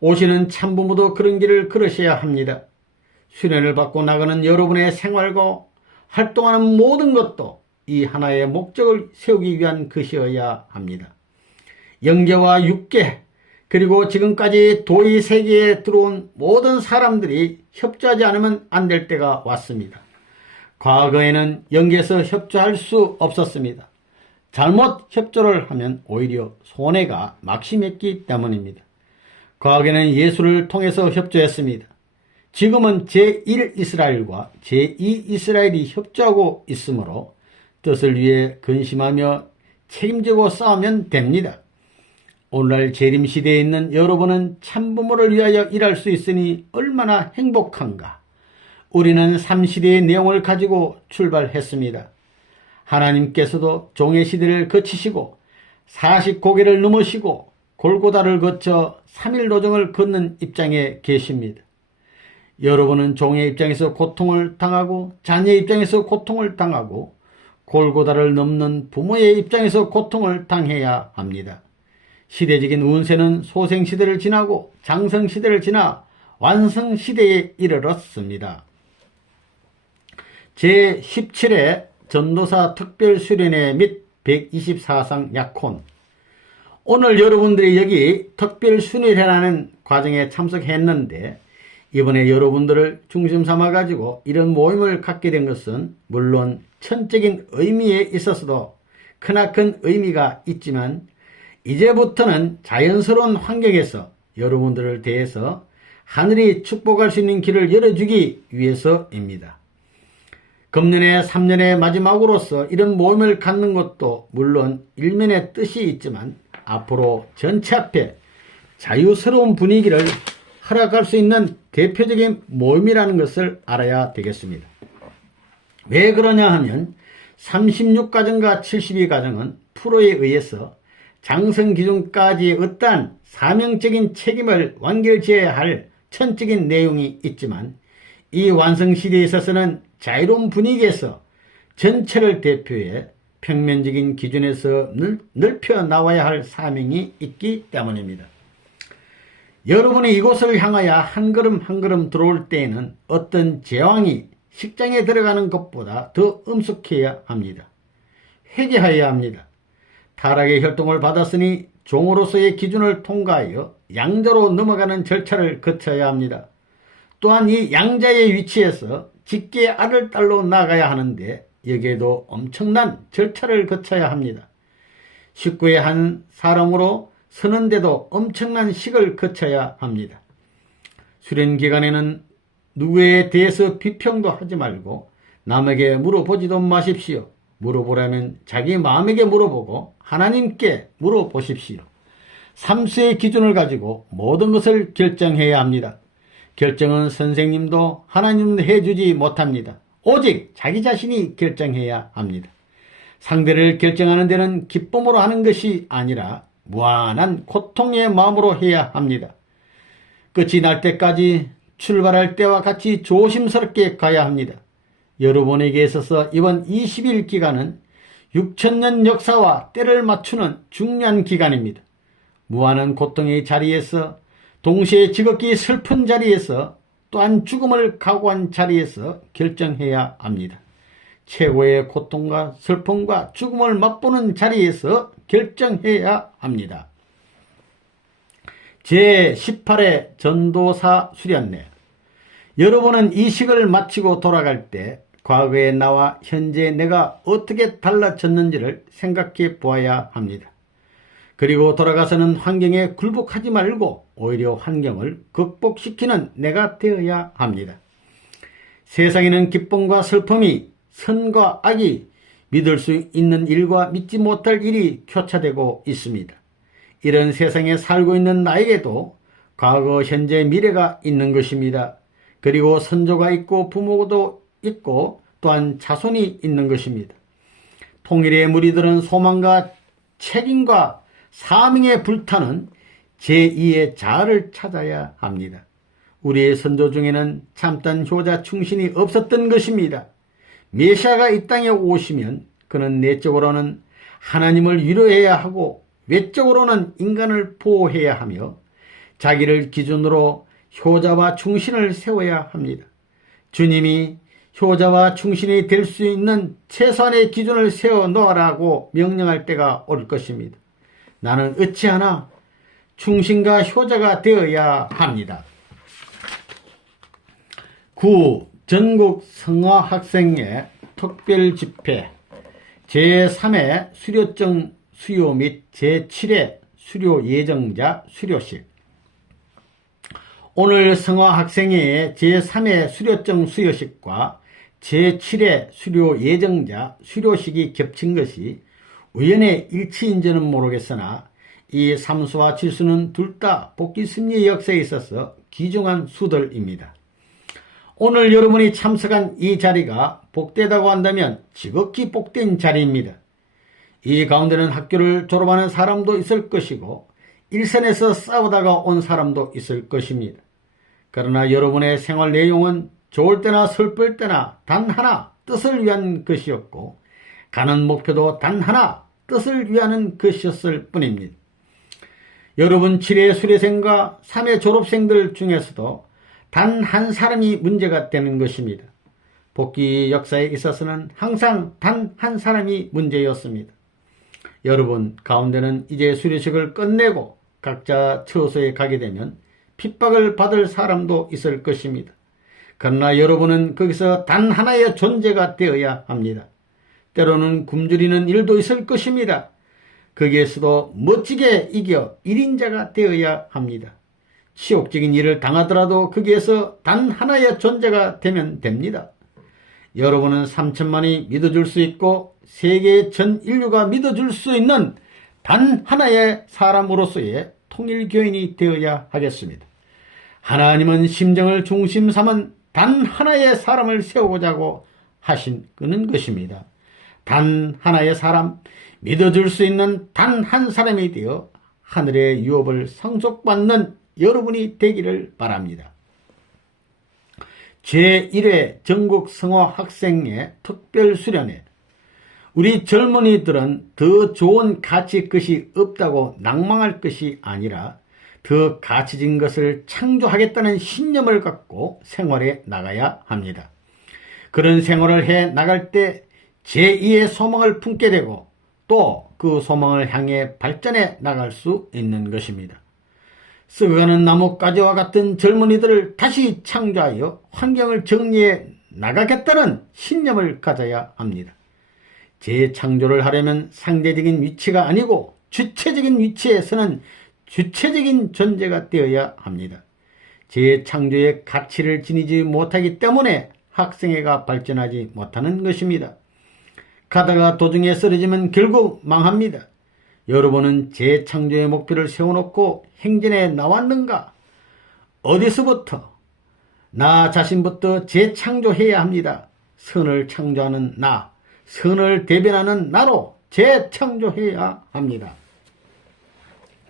오시는 참부모도 그런 길을 걸으셔야 합니다. 수련을 받고 나가는 여러분의 생활과 활동하는 모든 것도 이 하나의 목적을 세우기 위한 것이어야 합니다. 영계와 육계 그리고 지금까지 도의 세계에 들어온 모든 사람들이 협조하지 않으면 안 될 때가 왔습니다. 과거에는 영계에서 협조할 수 없었습니다. 잘못 협조를 하면 오히려 손해가 막심했기 때문입니다. 과거에는 예수를 통해서 협조했습니다. 지금은 제1 이스라엘과 제2 이스라엘이 협조하고 있으므로 뜻을 위해 근심하며 책임지고 싸우면 됩니다. 오늘날 재림시대에 있는 여러분은 참부모를 위하여 일할 수 있으니 얼마나 행복한가. 우리는 3시대의 내용을 가지고 출발했습니다. 하나님께서도 종의 시대를 거치시고 40고개를 넘으시고 골고다를 거쳐 3일 노정을 걷는 입장에 계십니다. 여러분은 종의 입장에서 고통을 당하고 자녀의 입장에서 고통을 당하고 골고다를 넘는 부모의 입장에서 고통을 당해야 합니다. 시대적인 운세는 소생시대를 지나고 장성시대를 지나 완성시대에 이르렀습니다. 제17회 전도사 특별수련회 및 124상 약혼. 오늘 여러분들이 여기 특별수련회라는 과정에 참석했는데 이번에 여러분들을 중심 삼아가지고 이런 모임을 갖게 된 것은 물론 천적인 의미에 있어서도 크나큰 의미가 있지만 이제부터는 자연스러운 환경에서 여러분들을 대해서 하늘이 축복할 수 있는 길을 열어주기 위해서입니다. 금년의 3년의 마지막으로서 이런 모임을 갖는 것도 물론 일면의 뜻이 있지만 앞으로 전체 앞에 자유스러운 분위기를 허락할 수 있는 대표적인 모임이라는 것을 알아야 되겠습니다. 왜 그러냐 하면 36가정과 72가정은 프로에 의해서 장성 기준까지 어떠한 사명적인 책임을 완결지어야 할 천적인 내용이 있지만 이 완성 시대에 있어서는 자유로운 분위기에서 전체를 대표해 평면적인 기준에서 넓혀 나와야 할 사명이 있기 때문입니다. 여러분이 이곳을 향하여 한 걸음 한 걸음 들어올 때에는 어떤 제왕이 식장에 들어가는 것보다 더 엄숙해야 합니다. 회개하여야 합니다. 타락의 혈통을 받았으니 종으로서의 기준을 통과하여 양자로 넘어가는 절차를 거쳐야 합니다. 또한 이 양자의 위치에서 직계 아들 딸로 나가야 하는데 여기에도 엄청난 절차를 거쳐야 합니다. 식구의 한 사람으로 서는데도 엄청난 식을 거쳐야 합니다. 수련기간에는 누구에 대해서 비평도 하지 말고 남에게 물어보지도 마십시오. 물어보라면 자기 마음에게 물어보고 하나님께 물어보십시오. 삼수의 기준을 가지고 모든 것을 결정해야 합니다. 결정은 선생님도 하나님도 해주지 못합니다. 오직 자기 자신이 결정해야 합니다. 상대를 결정하는 데는 기쁨으로 하는 것이 아니라 무한한 고통의 마음으로 해야 합니다. 끝이 날 때까지 출발할 때와 같이 조심스럽게 가야 합니다. 여러분에게 있어서 이번 20일 기간은 6천년 역사와 때를 맞추는 중요한 기간입니다. 무한한 고통의 자리에서 동시에 지극히 슬픈 자리에서 또한 죽음을 각오한 자리에서 결정해야 합니다. 최고의 고통과 슬픔과 죽음을 맛보는 자리에서 결정해야 합니다. 제18회 전도사 수련회. 여러분은 이 식을 마치고 돌아갈 때 과거의 나와 현재의 내가 어떻게 달라졌는지를 생각해 보아야 합니다. 그리고 돌아가서는 환경에 굴복하지 말고 오히려 환경을 극복시키는 내가 되어야 합니다. 세상에는 기쁨과 슬픔이, 선과 악이, 믿을 수 있는 일과 믿지 못할 일이 교차되고 있습니다. 이런 세상에 살고 있는 나에게도 과거, 현재, 미래가 있는 것입니다. 그리고 선조가 있고 부모도 있고 또한 자손이 있는 것입니다. 통일의 무리들은 소망과 책임과 사명에 불타는 제2의 자아를 찾아야 합니다. 우리의 선조 중에는 참된 효자 충신이 없었던 것입니다. 메시아가 이 땅에 오시면 그는 내적으로는 하나님을 위로해야 하고 외적으로는 인간을 보호해야 하며 자기를 기준으로 효자와 충신을 세워야 합니다. 주님이 효자와 충신이 될 수 있는 최소한의 기준을 세워 놓으라고 명령할 때가 올 것입니다. 나는 어찌하나 충신과 효자가 되어야 합니다. 9. 전국 성화학생회 특별집회 제3회 수료증 수요 및 제7회 수료 예정자 수료식. 오늘 성화학생회의 제3회 수료증 수요식과 제7회 수료 예정자 수료식이 겹친 것이 우연의 일치인지는 모르겠으나 이 삼수와 칠수는 둘 다 복귀 승리의 역사에 있어서 귀중한 수들입니다. 오늘 여러분이 참석한 이 자리가 복되다고 한다면 지극히 복된 자리입니다. 이 가운데는 학교를 졸업하는 사람도 있을 것이고 일선에서 싸우다가 온 사람도 있을 것입니다. 그러나 여러분의 생활 내용은 좋을 때나 슬플 때나 단 하나 뜻을 위한 것이었고 가는 목표도 단 하나 뜻을 위하는 것이었을 뿐입니다. 여러분 7회 수료생과 3회 졸업생들 중에서도 단 한 사람이 문제가 되는 것입니다. 복귀 역사에 있어서는 항상 단 한 사람이 문제였습니다. 여러분 가운데는 이제 수료식을 끝내고 각자 처소에 가게 되면 핍박을 받을 사람도 있을 것입니다. 그러나 여러분은 거기서 단 하나의 존재가 되어야 합니다. 때로는 굶주리는 일도 있을 것입니다. 거기에서도 멋지게 이겨 1인자가 되어야 합니다. 치욕적인 일을 당하더라도 거기에서 단 하나의 존재가 되면 됩니다. 여러분은 3천만이 믿어줄 수 있고 세계 전 인류가 믿어줄 수 있는 단 하나의 사람으로서의 통일교인이 되어야 하겠습니다. 하나님은 심정을 중심 삼은 단 하나의 사람을 세우고자 하고 하시는 것입니다. 단 하나의 사람, 믿어줄 수 있는 단 한 사람이 되어 하늘의 유업을 상속받는 여러분이 되기를 바랍니다. 제1회 전국 성화 학생회 특별 수련회. 우리 젊은이들은 더 좋은 가치 것이 없다고 낭망할 것이 아니라 더 가치진 것을 창조하겠다는 신념을 갖고 생활해 나가야 합니다. 그런 생활을 해 나갈 때 제2의 소망을 품게 되고 또 그 소망을 향해 발전해 나갈 수 있는 것입니다. 썩어가는 나뭇가지와 같은 젊은이들을 다시 창조하여 환경을 정리해 나가겠다는 신념을 가져야 합니다. 재창조를 하려면 상대적인 위치가 아니고 주체적인 위치에 서는 주체적인 존재가 되어야 합니다. 재창조의 가치를 지니지 못하기 때문에 학생회가 발전하지 못하는 것입니다. 가다가 도중에 쓰러지면 결국 망합니다. 여러분은 재창조의 목표를 세워놓고 행진해 나왔는가? 어디서부터? 나 자신부터 재창조해야 합니다. 선을 창조하는 나, 선을 대변하는 나로 재창조해야 합니다.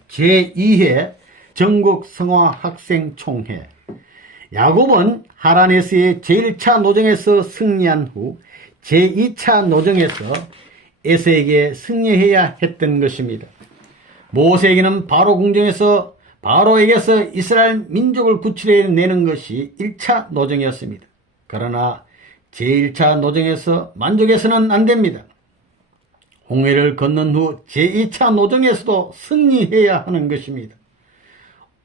제2회 전국 성화학생총회. 야곱은 하라네스의 제1차 노정에서 승리한 후 제2차 노정에서 에서에게 승리해야 했던 것입니다. 모세에게는 바로 궁정에서 바로에게서 이스라엘 민족을 구출해내는 것이 1차 노정이었습니다. 그러나 제1차 노정에서 만족해서는 안됩니다. 홍해를 건넌 후 제2차 노정에서도 승리해야 하는 것입니다.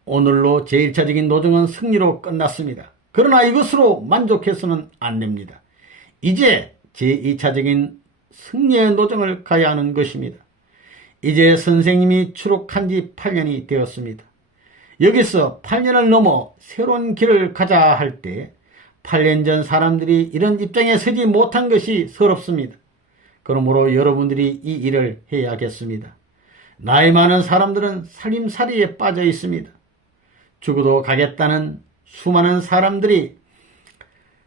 오늘로 제1차적인 노정은 승리로 끝났습니다. 그러나 이것으로 만족해서는 안됩니다. 이제 제2차적인 승리의 노정을 가야 하는 것입니다. 이제 선생님이 추록한 지 8년이 되었습니다. 여기서 8년을 넘어 새로운 길을 가자 할 때 8년 전 사람들이 이런 입장에 서지 못한 것이 서럽습니다. 그러므로 여러분들이 이 일을 해야겠습니다. 나이 많은 사람들은 살림살이에 빠져 있습니다. 죽어도 가겠다는 수많은 사람들이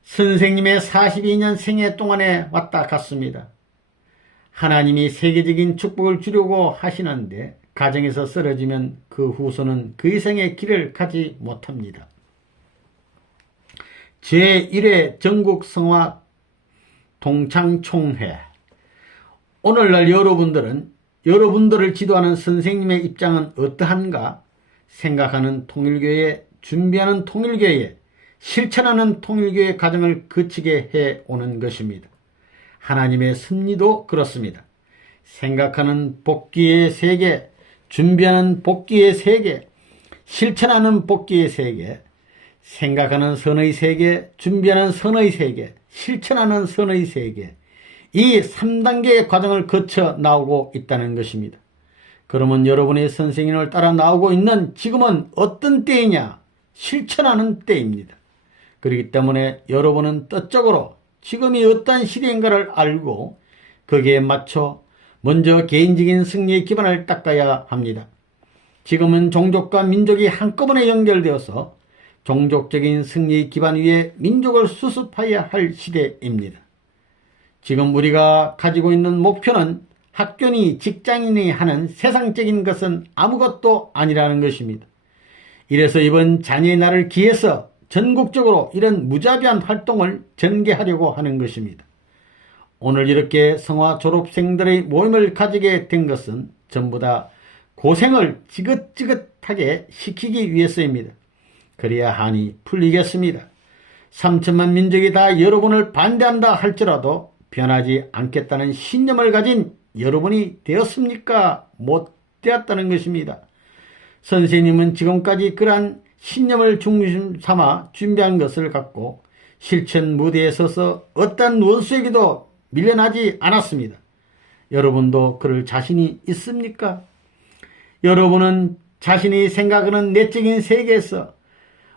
선생님의 42년 생애 동안에 왔다 갔습니다. 하나님이 세계적인 축복을 주려고 하시는데 가정에서 쓰러지면 그 후손은 그 이상의 길을 가지 못합니다. 제1회 전국 성화 동창총회. 오늘날 여러분들을 지도하는 선생님의 입장은 어떠한가 생각하는 통일교회, 준비하는 통일교회, 실천하는 통일교회 가정을 거치게 해오는 것입니다. 하나님의 섭리도 그렇습니다. 생각하는 복귀의 세계, 준비하는 복귀의 세계, 실천하는 복귀의 세계, 생각하는 선의 세계, 준비하는 선의 세계, 실천하는 선의 세계, 이 3단계의 과정을 거쳐 나오고 있다는 것입니다. 그러면 여러분의 선생님을 따라 나오고 있는 지금은 어떤 때이냐? 실천하는 때입니다. 그렇기 때문에 여러분은 뜻적으로 지금이 어떤 시대인가를 알고 거기에 맞춰 먼저 개인적인 승리의 기반을 닦아야 합니다. 지금은 종족과 민족이 한꺼번에 연결되어서 종족적인 승리의 기반 위에 민족을 수습해야 할 시대입니다. 지금 우리가 가지고 있는 목표는 학교니 직장인이 하는 세상적인 것은 아무것도 아니라는 것입니다. 이래서 이번 자녀의 날을 기해서 전국적으로 이런 무자비한 활동을 전개하려고 하는 것입니다. 오늘 이렇게 성화 졸업생들의 모임을 가지게 된 것은 전부 다 고생을 지긋지긋하게 시키기 위해서입니다. 그래야 한이 풀리겠습니다. 3천만 민족이 다 여러분을 반대한다 할지라도 변하지 않겠다는 신념을 가진 여러분이 되었습니까? 못 되었다는 것입니다. 선생님은 지금까지 그러한 신념을 중심 삼아 준비한 것을 갖고 실천 무대에 서서 어떤 원수에게도 밀려나지 않았습니다. 여러분도 그럴 자신이 있습니까? 여러분은 자신이 생각하는 내적인 세계에서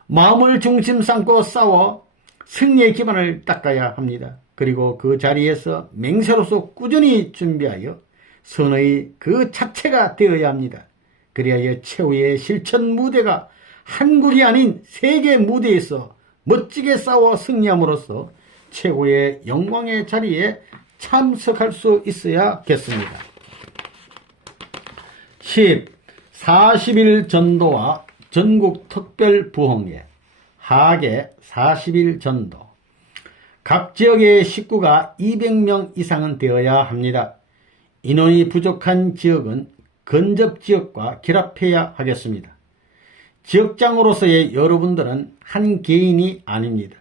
마음을 중심 삼고 싸워 승리의 기반을 닦아야 합니다. 그리고 그 자리에서 맹세로서 꾸준히 준비하여 선의 그 자체가 되어야 합니다. 그리하여 최후의 실천 무대가 한국이 아닌 세계 무대에서 멋지게 싸워 승리함으로써 최고의 영광의 자리에 참석할 수 있어야겠습니다. 10. 40일 전도와 전국 특별 부흥회 하계 40일 전도. 각 지역의 식구가 200명 이상은 되어야 합니다. 인원이 부족한 지역은 근접 지역과 결합해야 하겠습니다. 지역장으로서의 여러분들은 한 개인이 아닙니다.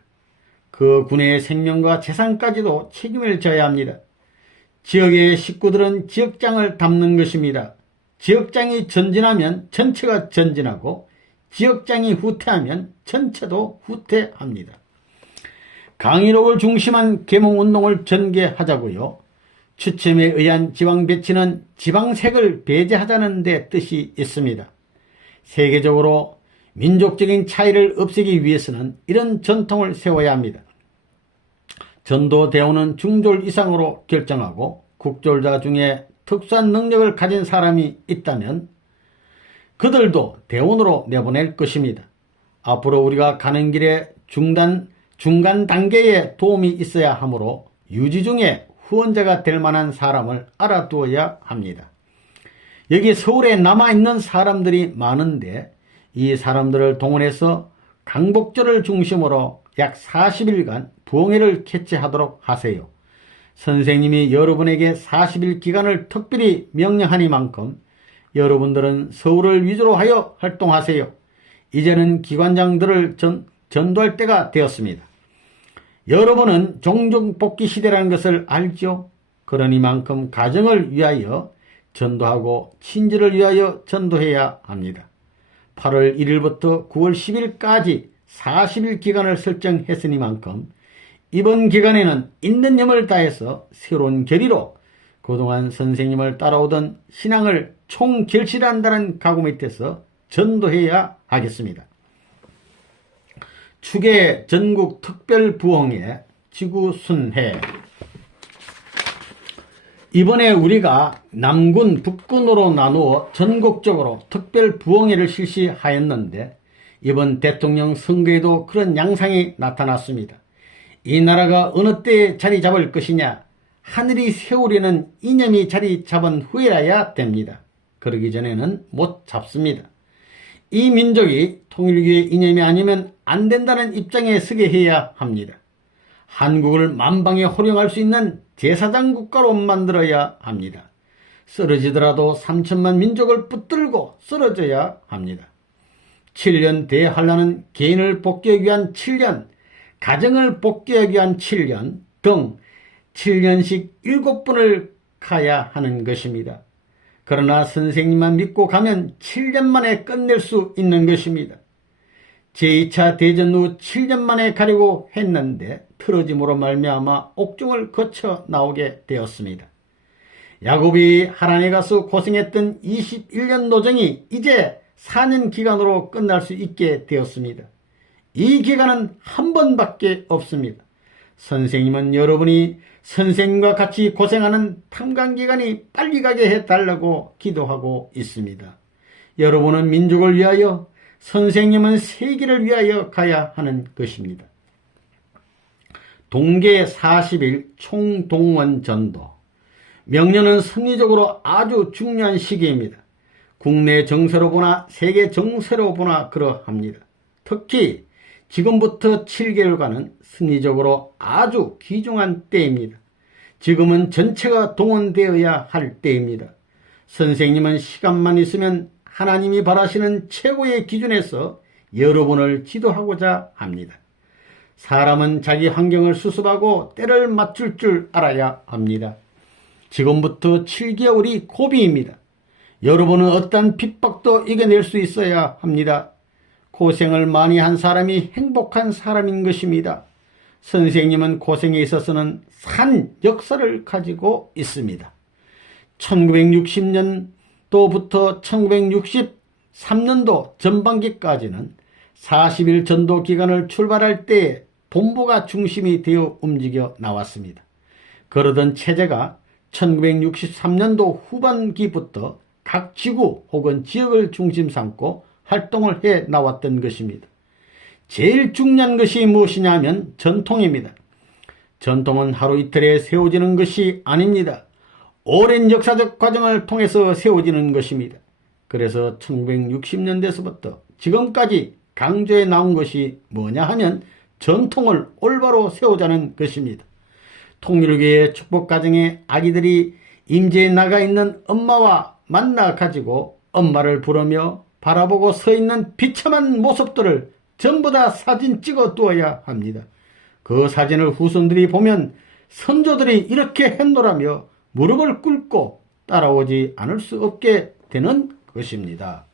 그 군의 생명과 재산까지도 책임을 져야 합니다. 지역의 식구들은 지역장을 담는 것입니다. 지역장이 전진하면 전체가 전진하고 지역장이 후퇴하면 전체도 후퇴합니다. 강인옥을 중심한 계몽운동을 전개하자고요. 추첨에 의한 지방 배치는 지방색을 배제하자는 데 뜻이 있습니다. 세계적으로 민족적인 차이를 없애기 위해서는 이런 전통을 세워야 합니다. 전도대원은 중졸 이상으로 결정하고 국졸자 중에 특수한 능력을 가진 사람이 있다면 그들도 대원으로 내보낼 것입니다. 앞으로 우리가 가는 길에 중간 단계에 도움이 있어야 하므로 유지 중에 후원자가 될 만한 사람을 알아두어야 합니다. 여기 서울에 남아있는 사람들이 많은데 이 사람들을 동원해서 강복절을 중심으로 약 40일간 부흥회를 개최하도록 하세요. 선생님이 여러분에게 40일 기간을 특별히 명령하니만큼 여러분들은 서울을 위주로 하여 활동하세요. 이제는 기관장들을 전도할 때가 되었습니다. 여러분은 종족복귀 시대라는 것을 알죠? 그러니만큼 가정을 위하여 전도하고 친지를 위하여 전도해야 합니다. 8월 1일부터 9월 10일까지 40일 기간을 설정했으니만큼 이번 기간에는 있는 힘을 다해서 새로운 결의로 그동안 선생님을 따라오던 신앙을 총결실한다는 각오 밑에서 전도해야 하겠습니다. 추계 전국 특별부흥회 지구순회. 이번에 우리가 남군, 북군으로 나누어 전국적으로 특별부흥회를 실시하였는데 이번 대통령 선거에도 그런 양상이 나타났습니다. 이 나라가 어느 때에 자리 잡을 것이냐, 하늘이 세우려는 이념이 자리 잡은 후에라야 됩니다. 그러기 전에는 못 잡습니다. 이 민족이 통일교의 이념이 아니면 안 된다는 입장에 서게 해야 합니다. 한국을 만방에 호령할 수 있는 제사장 국가로 만들어야 합니다. 쓰러지더라도 3천만 민족을 붙들고 쓰러져야 합니다. 7년 대환란은 개인을 복귀하기 위한 7년, 가정을 복귀하기 위한 7년 등 7년씩 7번을 가야 하는 것입니다. 그러나 선생님만 믿고 가면 7년 만에 끝낼 수 있는 것입니다. 제2차 대전 후 7년 만에 가려고 했는데 틀어짐으로 말미암아 옥중을 거쳐 나오게 되었습니다. 야곱이 하란에 가서 고생했던 21년 노정이 이제 4년 기간으로 끝날 수 있게 되었습니다. 이 기간은 한 번밖에 없습니다. 선생님은 여러분이 선생님과 같이 고생하는 탐관기간이 빨리 가게 해달라고 기도하고 있습니다. 여러분은 민족을 위하여, 선생님은 세계를 위하여 가야 하는 것입니다. 동계 40일 총동원 전도. 명년은 승리적으로 아주 중요한 시기입니다. 국내 정세로 보나 세계 정세로 보나 그러합니다. 특히 지금부터 7개월간은 승리적으로 아주 귀중한 때입니다. 지금은 전체가 동원되어야 할 때입니다. 선생님은 시간만 있으면 하나님이 바라시는 최고의 기준에서 여러분을 지도하고자 합니다. 사람은 자기 환경을 수습하고 때를 맞출 줄 알아야 합니다. 지금부터 7개월이 고비입니다. 여러분은 어떤 핍박도 이겨낼 수 있어야 합니다. 고생을 많이 한 사람이 행복한 사람인 것입니다. 선생님은 고생에 있어서는 산 역사를 가지고 있습니다. 1960년도부터 1963년도 전반기까지는 40일 전도 기간을 출발할 때에 본부가 중심이 되어 움직여 나왔습니다. 그러던 체제가 1963년도 후반기부터 각 지구 혹은 지역을 중심 삼고 활동을 해 나왔던 것입니다. 제일 중요한 것이 무엇이냐면 전통입니다. 전통은 하루 이틀에 세워지는 것이 아닙니다. 오랜 역사적 과정을 통해서 세워지는 것입니다. 그래서 1960년대서부터 지금까지 강조해 나온 것이 뭐냐 하면 전통을 올바로 세우자는 것입니다. 통일교의 축복가정에 아기들이 임재에 나가 있는 엄마와 만나 가지고 엄마를 부르며 바라보고 서 있는 비참한 모습들을 전부 다 사진 찍어 두어야 합니다. 그 사진을 후손들이 보면 선조들이 이렇게 했노라며 무릎을 꿇고 따라오지 않을 수 없게 되는 것입니다.